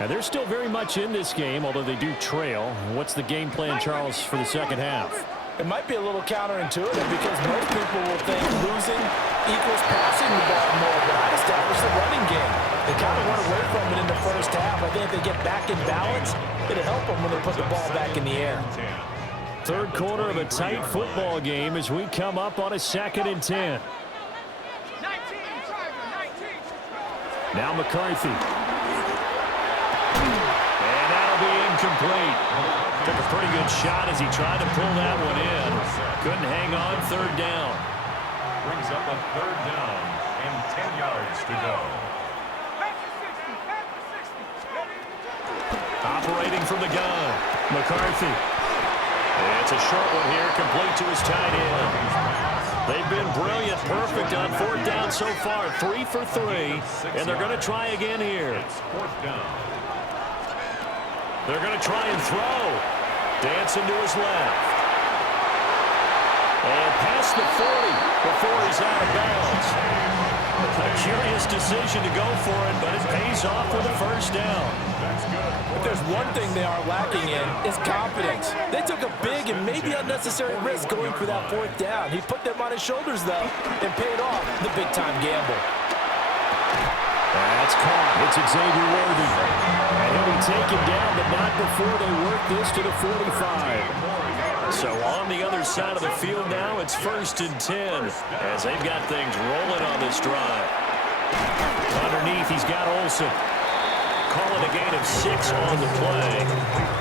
And they're still very much in this game, although they do trail. What's the game plan, Charles, for the second half? It might be a little counterintuitive because most people will think losing equals passing the ball more, but I established the running game. They kind of went away from it in the first half. I think if they get back in balance, it'll help them when they put the ball back in the air. Third quarter of a tight football game as we come up on a 2nd and 10. Now McCarthy. And that'll be incomplete. Took a pretty good shot as he tried to pull that one in. Couldn't hang on. Third down. Brings up a third down and 10 yards to go. Operating from the gun. McCarthy. It's a short one here, complete to his tight end. They've been brilliant, perfect on fourth down so far. 3 for 3, and they're going to try again here. It's fourth down. They're going to try and throw. Dancing to his left. And past the 40 before he's out of bounds. A curious decision to go for it, but it pays off with a first down. If there's one thing they are lacking in, it's confidence. They took a big and maybe unnecessary risk going for that fourth down. He put them on his shoulders, though, and paid off the big-time gamble. That's caught. It's Xavier Worthy. And he'll be taken down, but not before they work this to the 45. So on the other side of the field now, it's 1st and 10 as they've got things rolling on this drive. Underneath, he's got Olsen. Calling a gain of 6 on the play.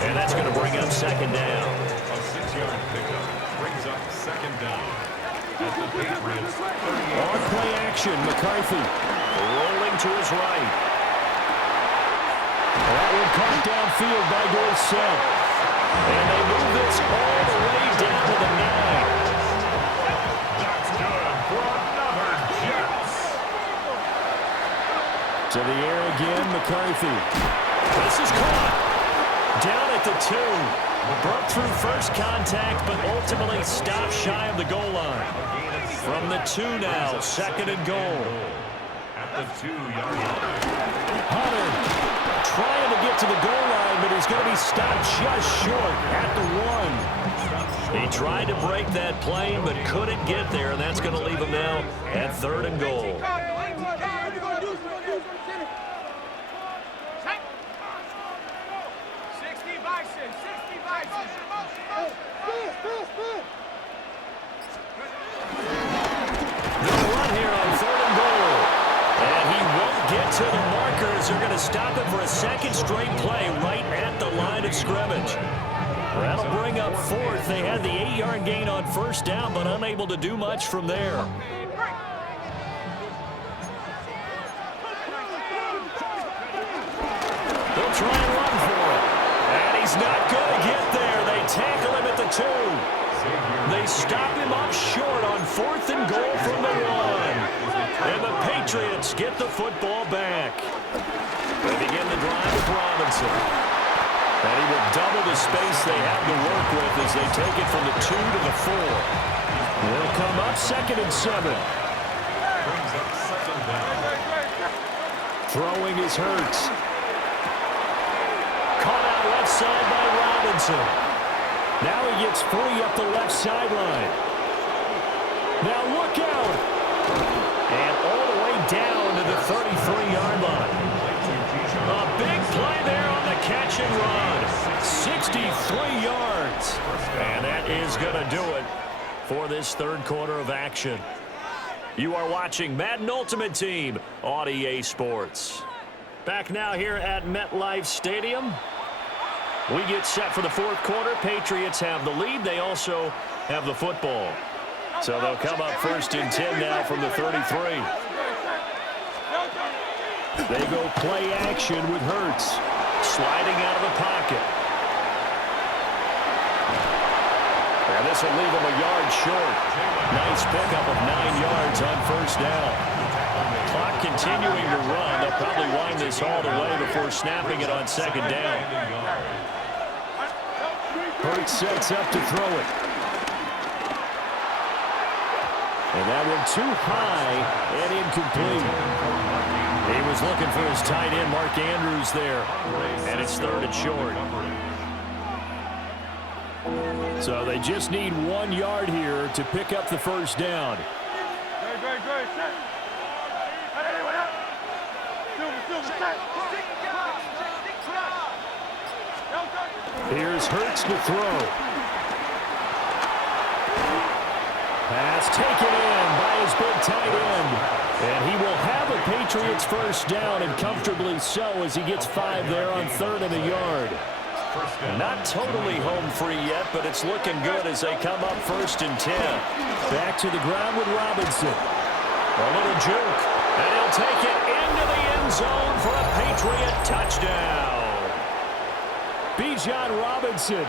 And that's going to bring up second down. A 6-yard pickup brings up second down. At the Patriots, 38. On play action, McCarthy. Rolling to his right. That one caught downfield by Dorsett. And they move this all the way down to the 9. That's good for another Jets. To the air again, McCarthy. This is caught. Down at the 2. Broke through first contact, but ultimately stopped shy of the goal line. From the 2 now, 2nd and goal. At the 2-yard line. Hunter trying to get to the goal line, but he's going to be stopped just short at the 1. He tried to break that plane, but couldn't get there, and that's going to leave him now at 3rd and goal. To the markers, they're going to stop it for a second straight play right at the line of scrimmage. That'll bring up fourth. They had the 8-yard gain on first down, but unable to do much from there. They'll try and run for it. And he's not going to get there. They tackle him at the 2. They stop him up short on 4th and goal from the 1. And the Patriots get the football back. They begin the drive with Robinson. And he will double the space they have to work with as they take it from the 2 to the 4. They'll come up 2nd and 7. Throwing is Hurts. Caught out left side by Robinson. Now he gets free up the left sideline. Now look out. And all the way down to the 33-yard line. A big play there on the catch and run. 63 yards. And that is going to do it for this third quarter of action. You are watching Madden Ultimate Team on EA Sports. Back now here at MetLife Stadium. We get set for the fourth quarter. Patriots have the lead. They also have the football. So they'll come up 1st and 10 now from the 33. They go play action with Hurts. Sliding out of the pocket. And this will leave him a yard short. Nice pickup of 9 yards on first down. Clock continuing to run. They'll probably wind this all the way before snapping it on 2nd down. Hurts sets up to throw it. And that one too high and incomplete. He was looking for his tight end, Mark Andrews, there. And it's 3rd and short. So they just need 1 yard here to pick up the first down. Here's Hurts to throw. Pass taken in by his big tight end. And he will have a Patriots first down, and comfortably so, as he gets 5 there on 3rd and a yard. Not totally home free yet, but it's looking good as they come up 1st and 10. Back to the ground with Robinson. A little juke, and he'll take it into the end zone for a Patriot touchdown. Bijan Robinson,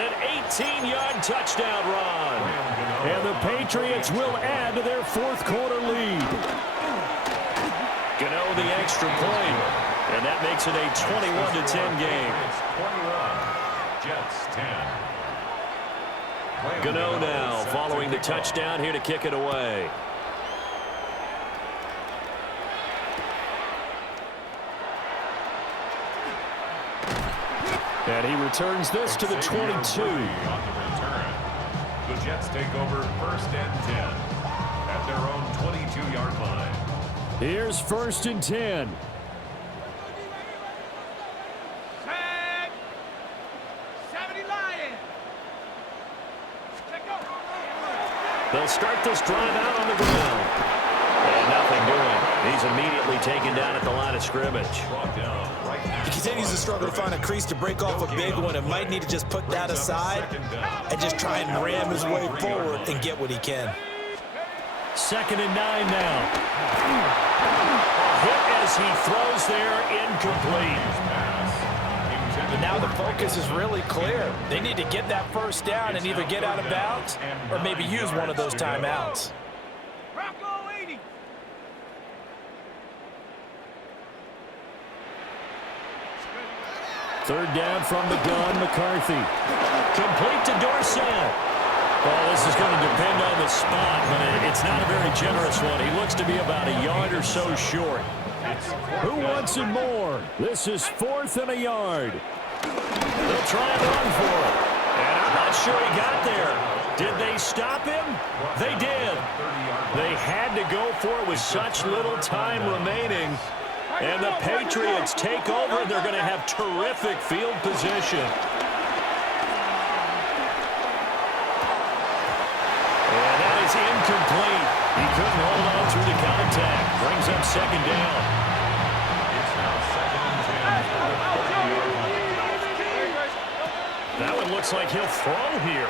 an 18-yard touchdown run. And the Patriots will add to their fourth quarter lead. Gano the extra point, and that makes it a 21-10 game. 21, Jets 10. Gano now following the touchdown here to kick it away. And he returns this to the 22. The Jets take over 1st and 10 at their own 22-yard line. Here's 1st and 10. They'll start this drive out on the ground. And nothing doing. He's immediately taken down at the line of scrimmage. He continues to struggle to find a crease to break off a big one and might need to just put that aside and just try and ram his way forward and get what he can. 2nd and 9 now. Hit as he throws there, incomplete. And now the focus is really clear. They need to get that first down and either get out of bounds or maybe use one of those timeouts. 3rd down from the gun, McCarthy. Complete to Dorsett. Well, this is going to depend on the spot, but it's not a very generous one. He looks to be about a yard or so short. Who wants it more? This is 4th and a yard. They'll try and run for it. And I'm not sure he got there. Did they stop him? They did. They had to go for it with such little time remaining. And the Patriots take over. They're going to have terrific field position. And that is incomplete. He couldn't hold on through the contact. Brings up 2nd down. It's now 2nd and 10. That one looks like he'll throw here.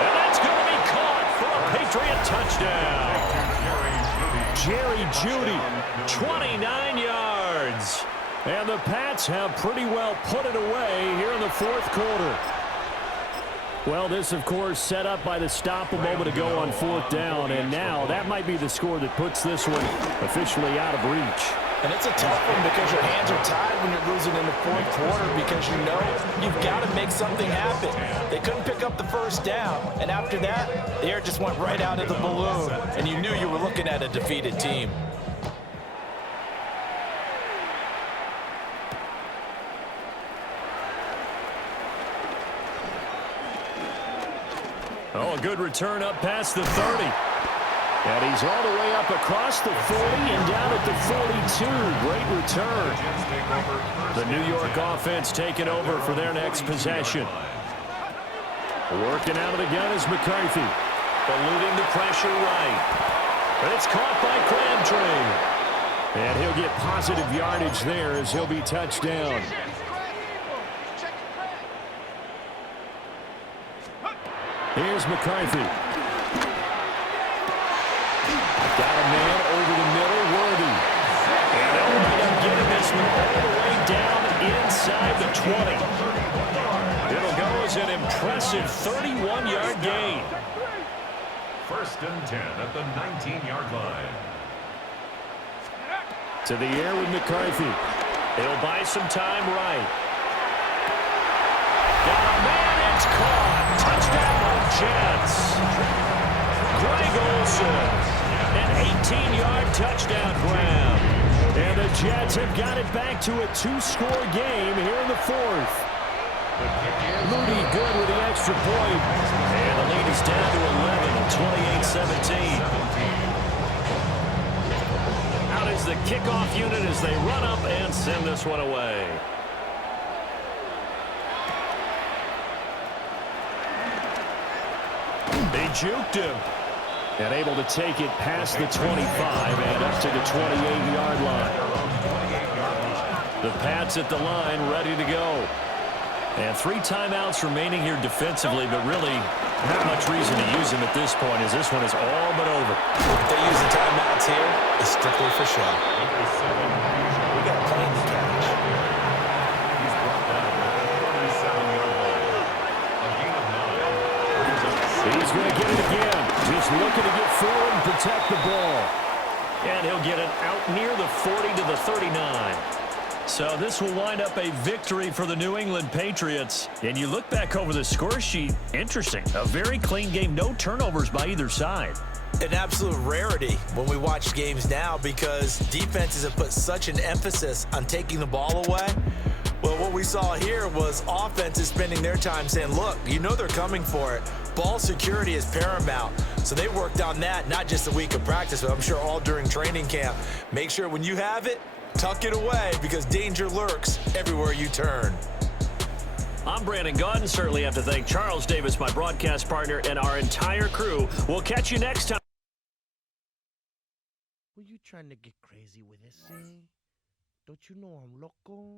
And that's going to be caught for a Patriot touchdown. Jerry Jeudy, 29 yards. And the Pats have pretty well put it away here in the fourth quarter. Well, this, of course, set up by the stop a moment ago on fourth down. And now that might be the score that puts this one officially out of reach. And it's a tough one because your hands are tied when you're losing in the fourth quarter because you know you've got to make something happen. They couldn't pick up the first down, and after that, the air just went right out of the balloon, and you knew you were looking at a defeated team. Oh, a good return up past the 30. And he's all the way up across the 40 and down at the 42. Great return. The New York offense taking over for their next possession. Working out of the gun is McCarthy. Eluding the pressure right. And it's caught by Crabtree. And he'll get positive yardage there as he'll be touched down. Here's McCarthy. Got a man over the middle, Worthy. And they'll wind up getting this one all the way down inside the 20. It'll go as an impressive 31-yard gain. First and 10 at the 19-yard line. To the air with McCarthy. He'll buy some time right. Got a man, it's caught. Touchdown, Jets. Greg Olsen. An 18-yard touchdown grab. And the Jets have got it back to a two-score game here in the fourth. Moody good with the extra point. And the lead is down to 11, 28-17. Out is the kickoff unit as they run up and send this one away. They juked him. And able to take it past the 25 and up to the 28-yard line. The Pats at the line ready to go. And 3 timeouts remaining here defensively, but really not much reason to use them at this point as this one is all but over. If they use the timeouts here, it's strictly for show. We got plenty to catch. He's going to get it again. Just looking to get forward and protect the ball. And he'll get it out near the 40 to the 39. So this will wind up a victory for the New England Patriots. And you look back over the score sheet, interesting. A very clean game, no turnovers by either side. An absolute rarity when we watch games now because defenses have put such an emphasis on taking the ball away. Well, what we saw here was offenses spending their time saying, look, you know they're coming for it. Ball security is paramount. So they worked on that, not just a week of practice, but I'm sure all during training camp. Make sure when you have it, tuck it away because danger lurks everywhere you turn. I'm Brandon Gaudin. Certainly have to thank Charles Davis, my broadcast partner, and our entire crew. We'll catch you next time. Were you trying to get crazy with this thing? Don't you know I'm loco?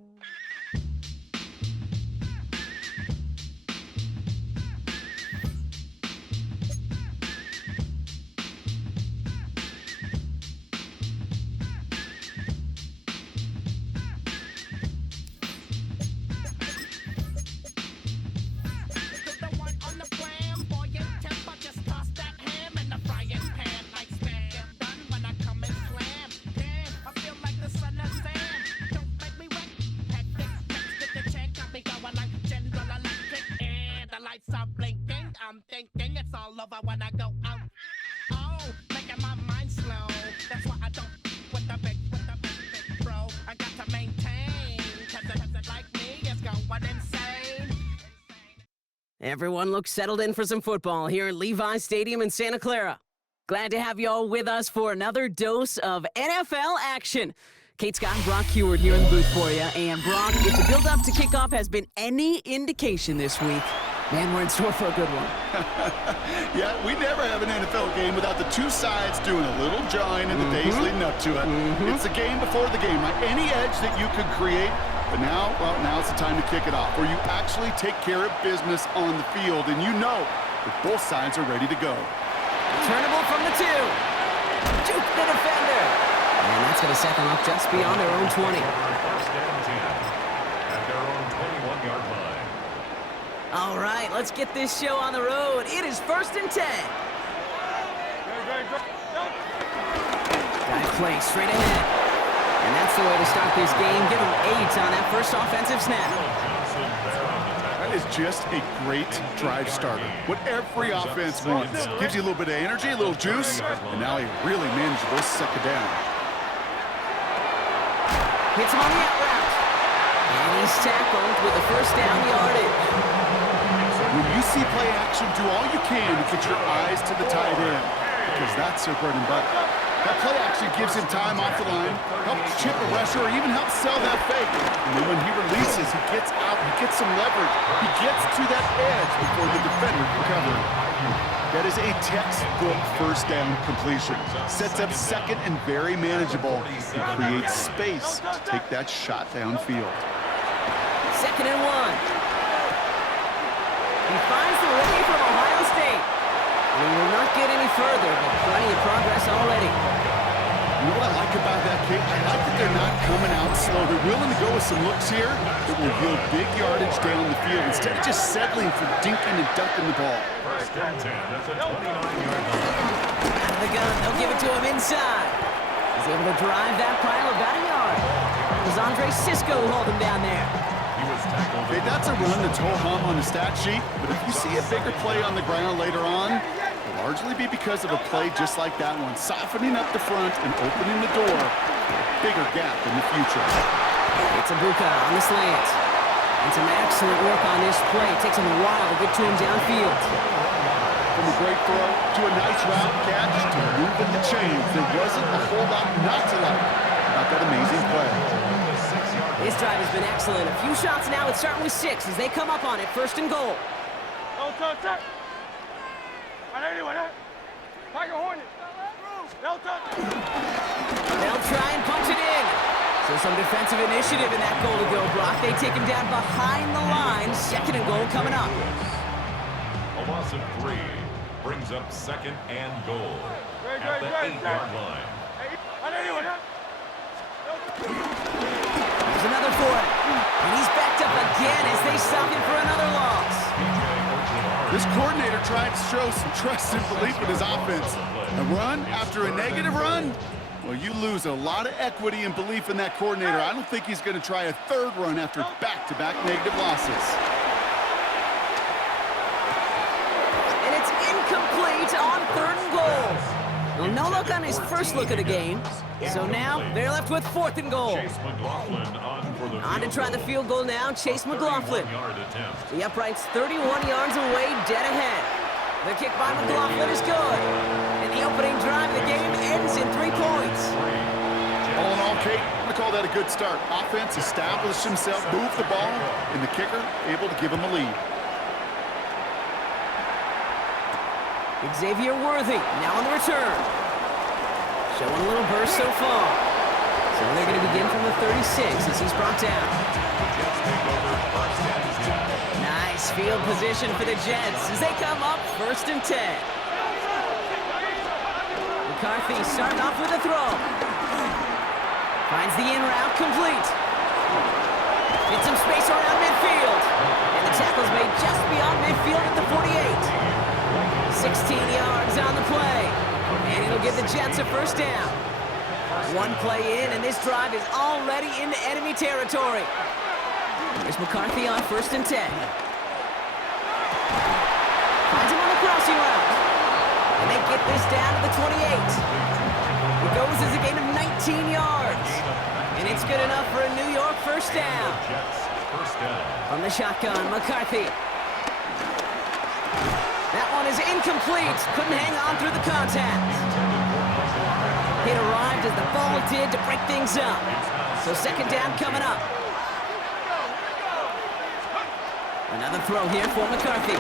I'm thinking it's all over when I go out. Oh, making my mind slow. That's why I don't with the big bro. I got to maintain, cause it like me is going insane. Everyone looks settled in for some football here at Levi Stadium in Santa Clara. Glad to have you all with us for another dose of NFL action. Kate Scott and Brock Heward here in the booth for you. And Brock, if the build-up to kickoff has been any indication this week, man, we're in store for a good one. Yeah, we never have an NFL game without the two sides doing a little jawing in the days leading up to it. It's the game before the game, right? Any edge that you could create But now, well, now it's the time to kick it off, where you actually take care of business on the field, and you know that both sides are ready to go. Turnable from the 2. Juke the defender. And that's going to set them up just beyond their own 20. First and 10 at their own 21-yard line. All right, let's get this show on the road. It is 1st and 10. Dive play straight ahead. And that's the way to start this game. Give them 8 on that first offensive snap. That is just a great drive starter. What every offense wants. Gives you a little bit of energy, a little juice, and now a really manageable second down. Hits him on the out route. And he's tackled with the first down yardage. When you see play action, do all you can to get your eyes to the tight end, because that's their bread and butter. That play action gives him time off the line, helps chip a rusher, or even helps sell that fake. And then when he releases, he gets out, he gets some leverage. He gets to that edge before the defender can cover him. That is a textbook first down completion. Sets up second and very manageable, and creates space to take that shot downfield. 2nd and 1. He finds the rookie from Ohio State. And he will not get any further, but plenty of progress already. You know what I like about that kick? I like that they're not coming out slow. They're willing to go with some looks here that will yield big yardage down the field instead of just settling for dinking and ducking the ball. First and 10 at the 29-yard line. Out of the gun, they'll give it to him inside. He's able to drive that pile about a yard. Does Andre Cisco hold him down there? Okay, that's a run that's ho-hum on the stat sheet, but if you see a bigger play on the ground later on, it'll largely be because of a play just like that one, softening up the front and opening the door for a bigger gap in the future. It's Ibuka on the slant. And some excellent work on this play. It takes him a while to get to him downfield. From a great throw to a nice route catch to moving the chains, there wasn't a whole lot not to like about that amazing play. This drive has been excellent. A few shots now. It's starting with 6 as they come up on it. 1st and goal. They'll try and punch it in. So some defensive initiative in that goal to go, Brock. They take him down behind the line. 2nd and goal coming up. A loss of 3 brings up 2nd and goal at the 8-yard line. There's another for it. And he's backed up again as they stop him for another loss. This coordinator tried to show some trust and belief in his offense. A run after a negative run? Well, you lose a lot of equity and belief in that coordinator. I don't think he's going to try a 3rd run after back-to-back negative losses. And it's incomplete on 3rd and goal. Well, no look on his first look of the game. So now they're left with 4th and goal. On to try the field goal now, Chase McLaughlin. The upright's 31 yards away, dead ahead. The kick by McLaughlin is good. And the opening drive of the game ends in 3 points. All in all, Kate, I'm going to call that a good start. Offense established himself, moved the ball, and the kicker able to give him a lead. Xavier Worthy now on the return. Showing a little burst so far. So they're going to begin from the 36 as he's brought down. Nice field position for the Jets as they come up 1st and 10. McCarthy starting off with a throw. Finds the in route complete. Gets some space around midfield. And the tackle's made just beyond midfield at the 48. 16 yards on the play. And it'll give the Jets a 1st down. 1 play in, and this drive is already into enemy territory. Here's McCarthy on 1st and 10. Finds him on the crossing route. And they get this down to the 28. It goes as a gain of 19 yards. And it's good enough for a New York 1st down. From the shotgun, McCarthy. That one is incomplete. Couldn't hang on through the contact. It arrived as the ball did to break things up. So 2nd down coming up. Another throw here for McCarthy.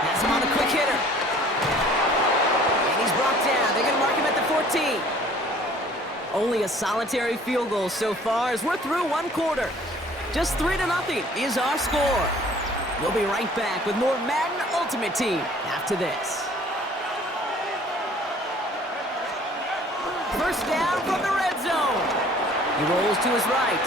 Has him on the quick hitter. And he's brought down. They're going to mark him at the 14. Only a solitary field goal so far as we're through one quarter. Just 3-0 is our score. We'll be right back with more Madden Ultimate Team after this. First down from the red zone. He rolls to his right.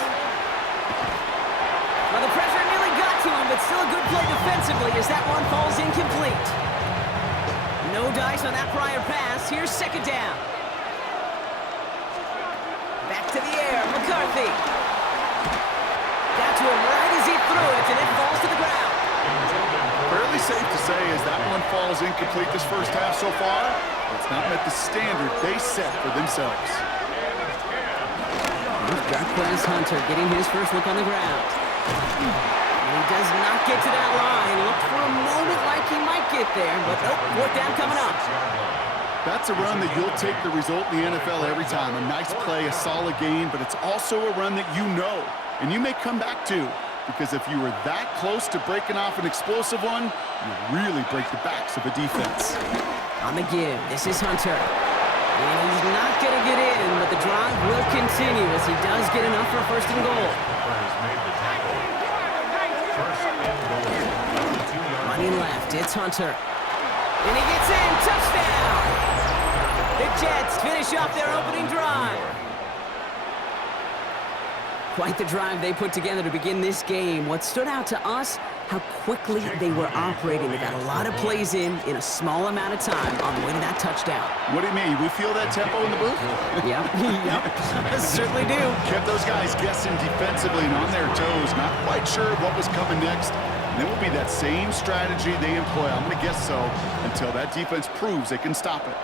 Well, the pressure nearly got to him, but still a good play defensively as that one falls incomplete. No dice on that prior pass. Here's second down. Back to the air, McCarthy. Got to him right as he threw it, and it falls to the ground. Fairly safe to say as that one falls incomplete this first half so far, it's not met the standard they set for themselves. Dark Glass Hunter getting his first look on the ground. And he does not get to that line. Looked for a moment like he might get there, but nope, fourth down coming up. That's a run that you'll take the result in the NFL every time. A nice play, a solid game, but it's also a run that you know, and you may come back to, because if you were that close to breaking off an explosive one, you really break the backs of a defense. On the give, this is Hunter. And he's not going to get in, but the drive will continue as he does get enough for first and goal. Money left, it's Hunter. And he gets in, touchdown! The Jets finish off their opening drive. Quite the drive they put together to begin this game. What stood out to us, how quickly they were operating. They got a lot of plays in a small amount of time on the way to that touchdown. What do you mean? We feel that tempo in the booth? Yep, yep, certainly do. Kept those guys guessing defensively and on their toes, not quite sure what was coming next. And it will be that same strategy they employ, I'm going to guess so, until that defense proves they can stop it.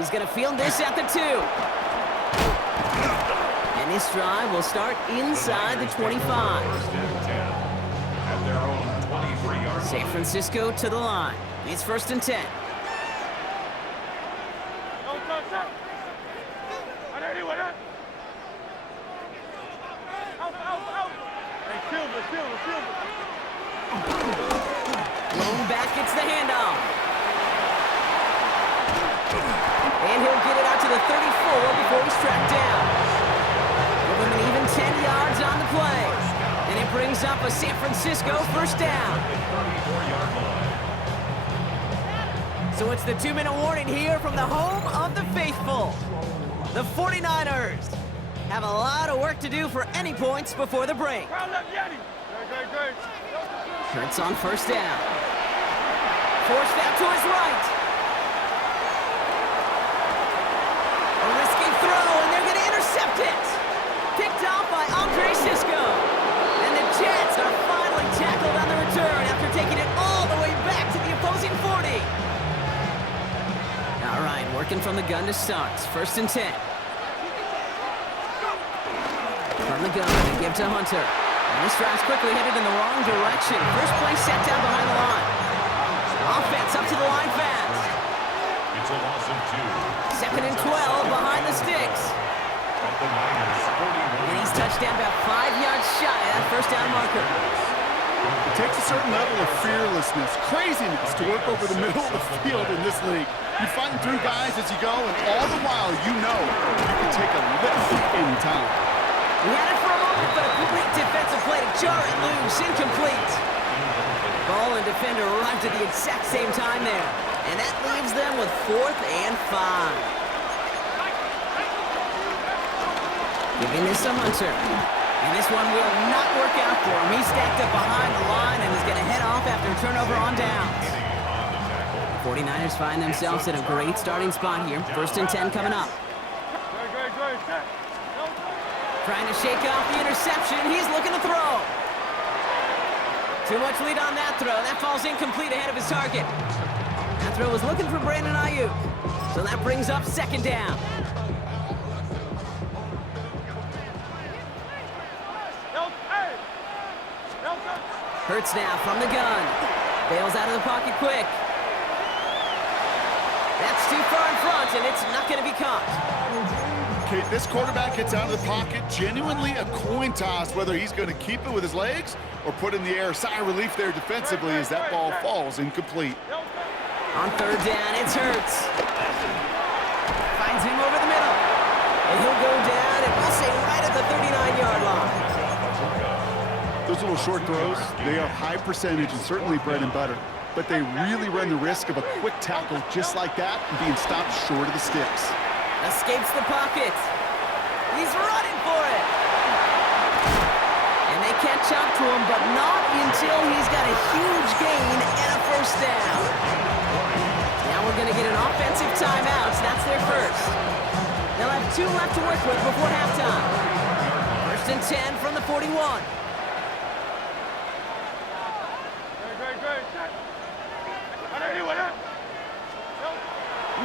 He's going to field this at the 2. And this drive will start inside the 25. San Francisco to the line. It's first and 10. Blown back, gets the handoff. And he'll get it out to the 34 before he's tracked down. Give him an even 10 yards on the play. And it brings up a San Francisco first down. So it's the 2-minute warning here from the home of the faithful. The 49ers have a lot of work to do for any points before the break. Hurts on first down. Forced out to his right. A risky throw, and they're going to intercept it. Picked off by Andre Sisco. And the Jets are finally tackled on the return after taking it all the way back to the opposing 40. All right, working from the gun to start. First and 10. From the gun, they give to Hunter. And this drive's quickly headed in the wrong direction. First play set down behind the line. Offense up to the line fast. It's a loss of 2. Second and 12 behind the sticks. And he's touched down about 5 yards shy of that first down marker. It takes a certain level of fearlessness, craziness to work over the middle of the field in this league. You're fighting through guys as you go, and all the while you know you can take a lift any time. He had it for a moment, but a complete defensive play to jar it loose, incomplete. Ball and defender arrived at the exact same time there, and that leaves them with 4th and 5. Giving this to Hunter. And this one will not work out for him. He's stacked up behind the line and is going to head off after a turnover on downs. The 49ers find themselves in a great starting spot here. First and 10 coming up. Trying to shake off the interception. He's looking to throw. Too much lead on that throw. That falls incomplete ahead of his target. That throw was looking for Brandon Ayuk. So that brings up second down. Hurts now from the gun. Bails out of the pocket quick. That's too far in front, and it's not going to be caught. Okay, this quarterback gets out of the pocket. Genuinely a coin toss whether he's going to keep it with his legs or put in the air. Sigh of relief there defensively as that ball falls incomplete. On third down, it's Hurts. Finds him over the middle. And he'll go down, and we'll say right at the 39-yard line. Those little short throws, they are high percentage and certainly bread and butter. But they really run the risk of a quick tackle just like that and being stopped short of the sticks. Escapes the pocket. He's running for it. And they catch up to him, but not until he's got a huge gain and a first down. Now we're going to get an offensive timeout. That's their first. They'll have 2 left to work with before halftime. First and 10 from the 41.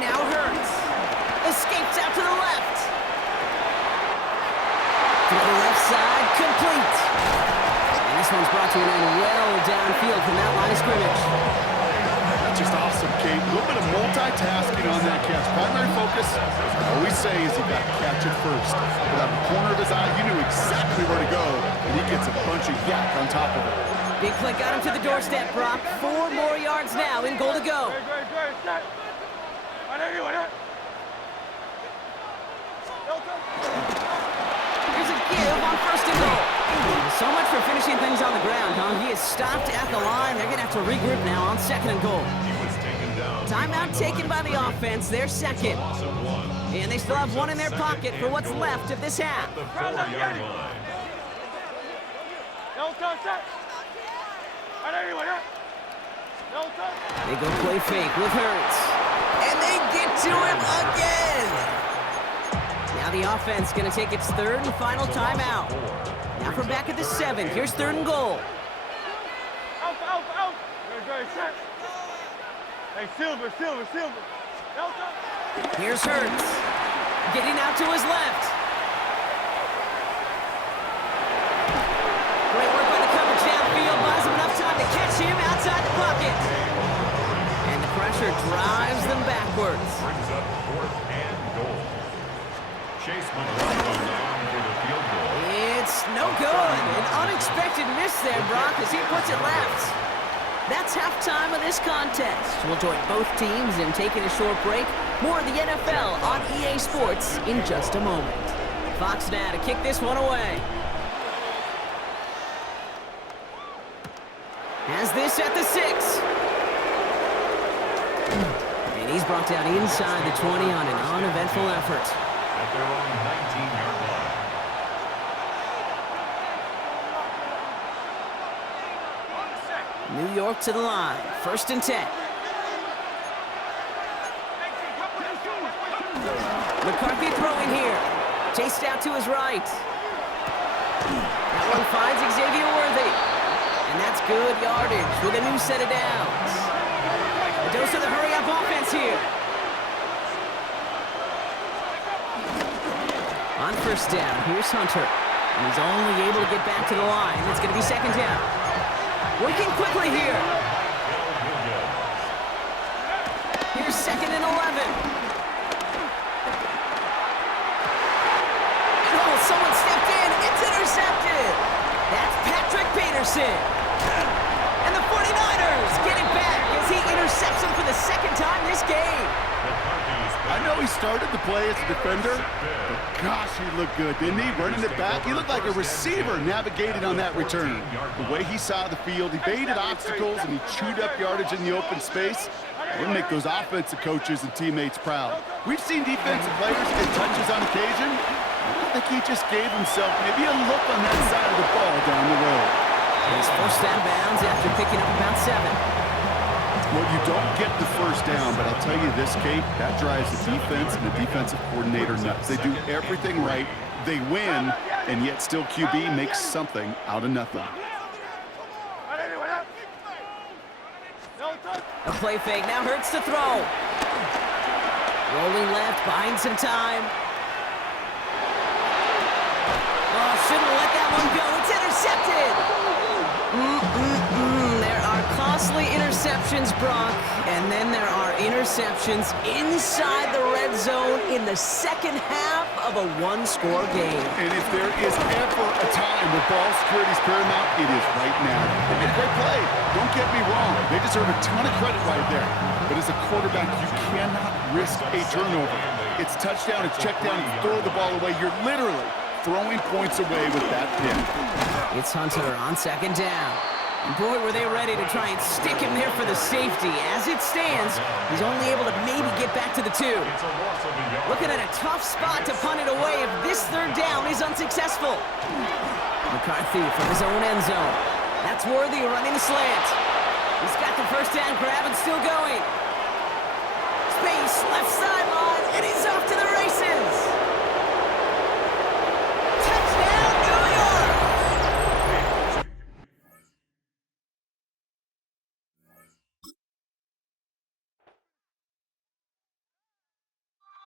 Now Hurts. Escapes out to the left. To the left side, complete. And this one's brought to an end well downfield from that line of scrimmage. That's just awesome, Kate. A little bit of multitasking on that catch. Primary focus, I always say, is you got to catch it first. Without the corner of his eye, you knew exactly where to go, and he gets a bunch of yak on top of it. Big play got him to the doorstep, Brock. 4 more yards now in goal to go. Here's a give on first and goal. So much for finishing things on the ground, huh? He is stopped at the line. They're going to have to regroup now on second and goal. Timeout taken by the offense. They're second. And they still have 1 in their pocket for what's left of this half. They go play fake with Hurts. And they get to him again. Now the offense going to take its 3rd and final timeout. Now from back at the 7. Here's 3rd and goal. Hey, Silver. Here's Hurts. Getting out to his left. Great work by the coverage downfield. Buys him enough time to catch him outside the pocket. And the pressure drives them backwards. Brings up 4th and goal. Chase McCollum on for the field goal. It's no good. An unexpected miss there, Brock, as he puts it left. That's halftime of this contest. We'll join both teams in taking a short break. More of the NFL on EA Sports in just a moment. Fox now to kick this one away. Has this at the 6. And he's brought down inside the 20 on an uneventful effort. At their own 19-yard line. New York to the line. First and 10. McCarthy throwing here. Chased out to his right. That one finds Xavier Worthy. And that's good yardage with a new set of downs. A dose of the hurry-up offense here. On first down, here's Hunter. And he's only able to get back to the line. It's going to be second down. Working quickly here. Here's 2nd and 11. Oh, someone stepped in. It's intercepted. That's Patrick Peterson. And the 49ers get it back as he intercepts him for the 2nd time this game. I know he started the play as a defender, but gosh, he looked good, didn't he? Running it back, he looked like a receiver navigating on that return. The way he saw the field, he baited obstacles and he chewed up yardage in the open space. It would make those offensive coaches and teammates proud. We've seen defensive players get touches on occasion. I think he just gave himself maybe a look on that side of the ball down the road. He's forced out of bounds after picking up about 7. Well, you don't get the first down, but I'll tell you this, Kate, that drives the defense and the defensive coordinator nuts. They do everything right, they win, and yet still QB makes something out of nothing. A play fake, now Hurts to throw. Rolling left, buying some time. Oh, shouldn't let that one go. It's intercepted. There are costly interceptions, Brock, and then there are interceptions inside the red zone in the second half of a one-score game. And if there is ever a time where ball security is paramount, it is right now. They made a great play. Don't get me wrong. They deserve a ton of credit right there. But as a quarterback, you cannot risk a turnover. It's touchdown, it's check down, you throw the ball away. You're literally throwing points away with that pick. It's Hunter on second down. And boy, were they ready to try and stick him there for the safety. As it stands, he's only able to maybe get back to the 2. Looking at a tough spot to punt it away if this third down is unsuccessful. McCarthy from his own end zone. That's Worthy running the slant. He's got the first down grab and still going. Space, left sideline, and he's off to the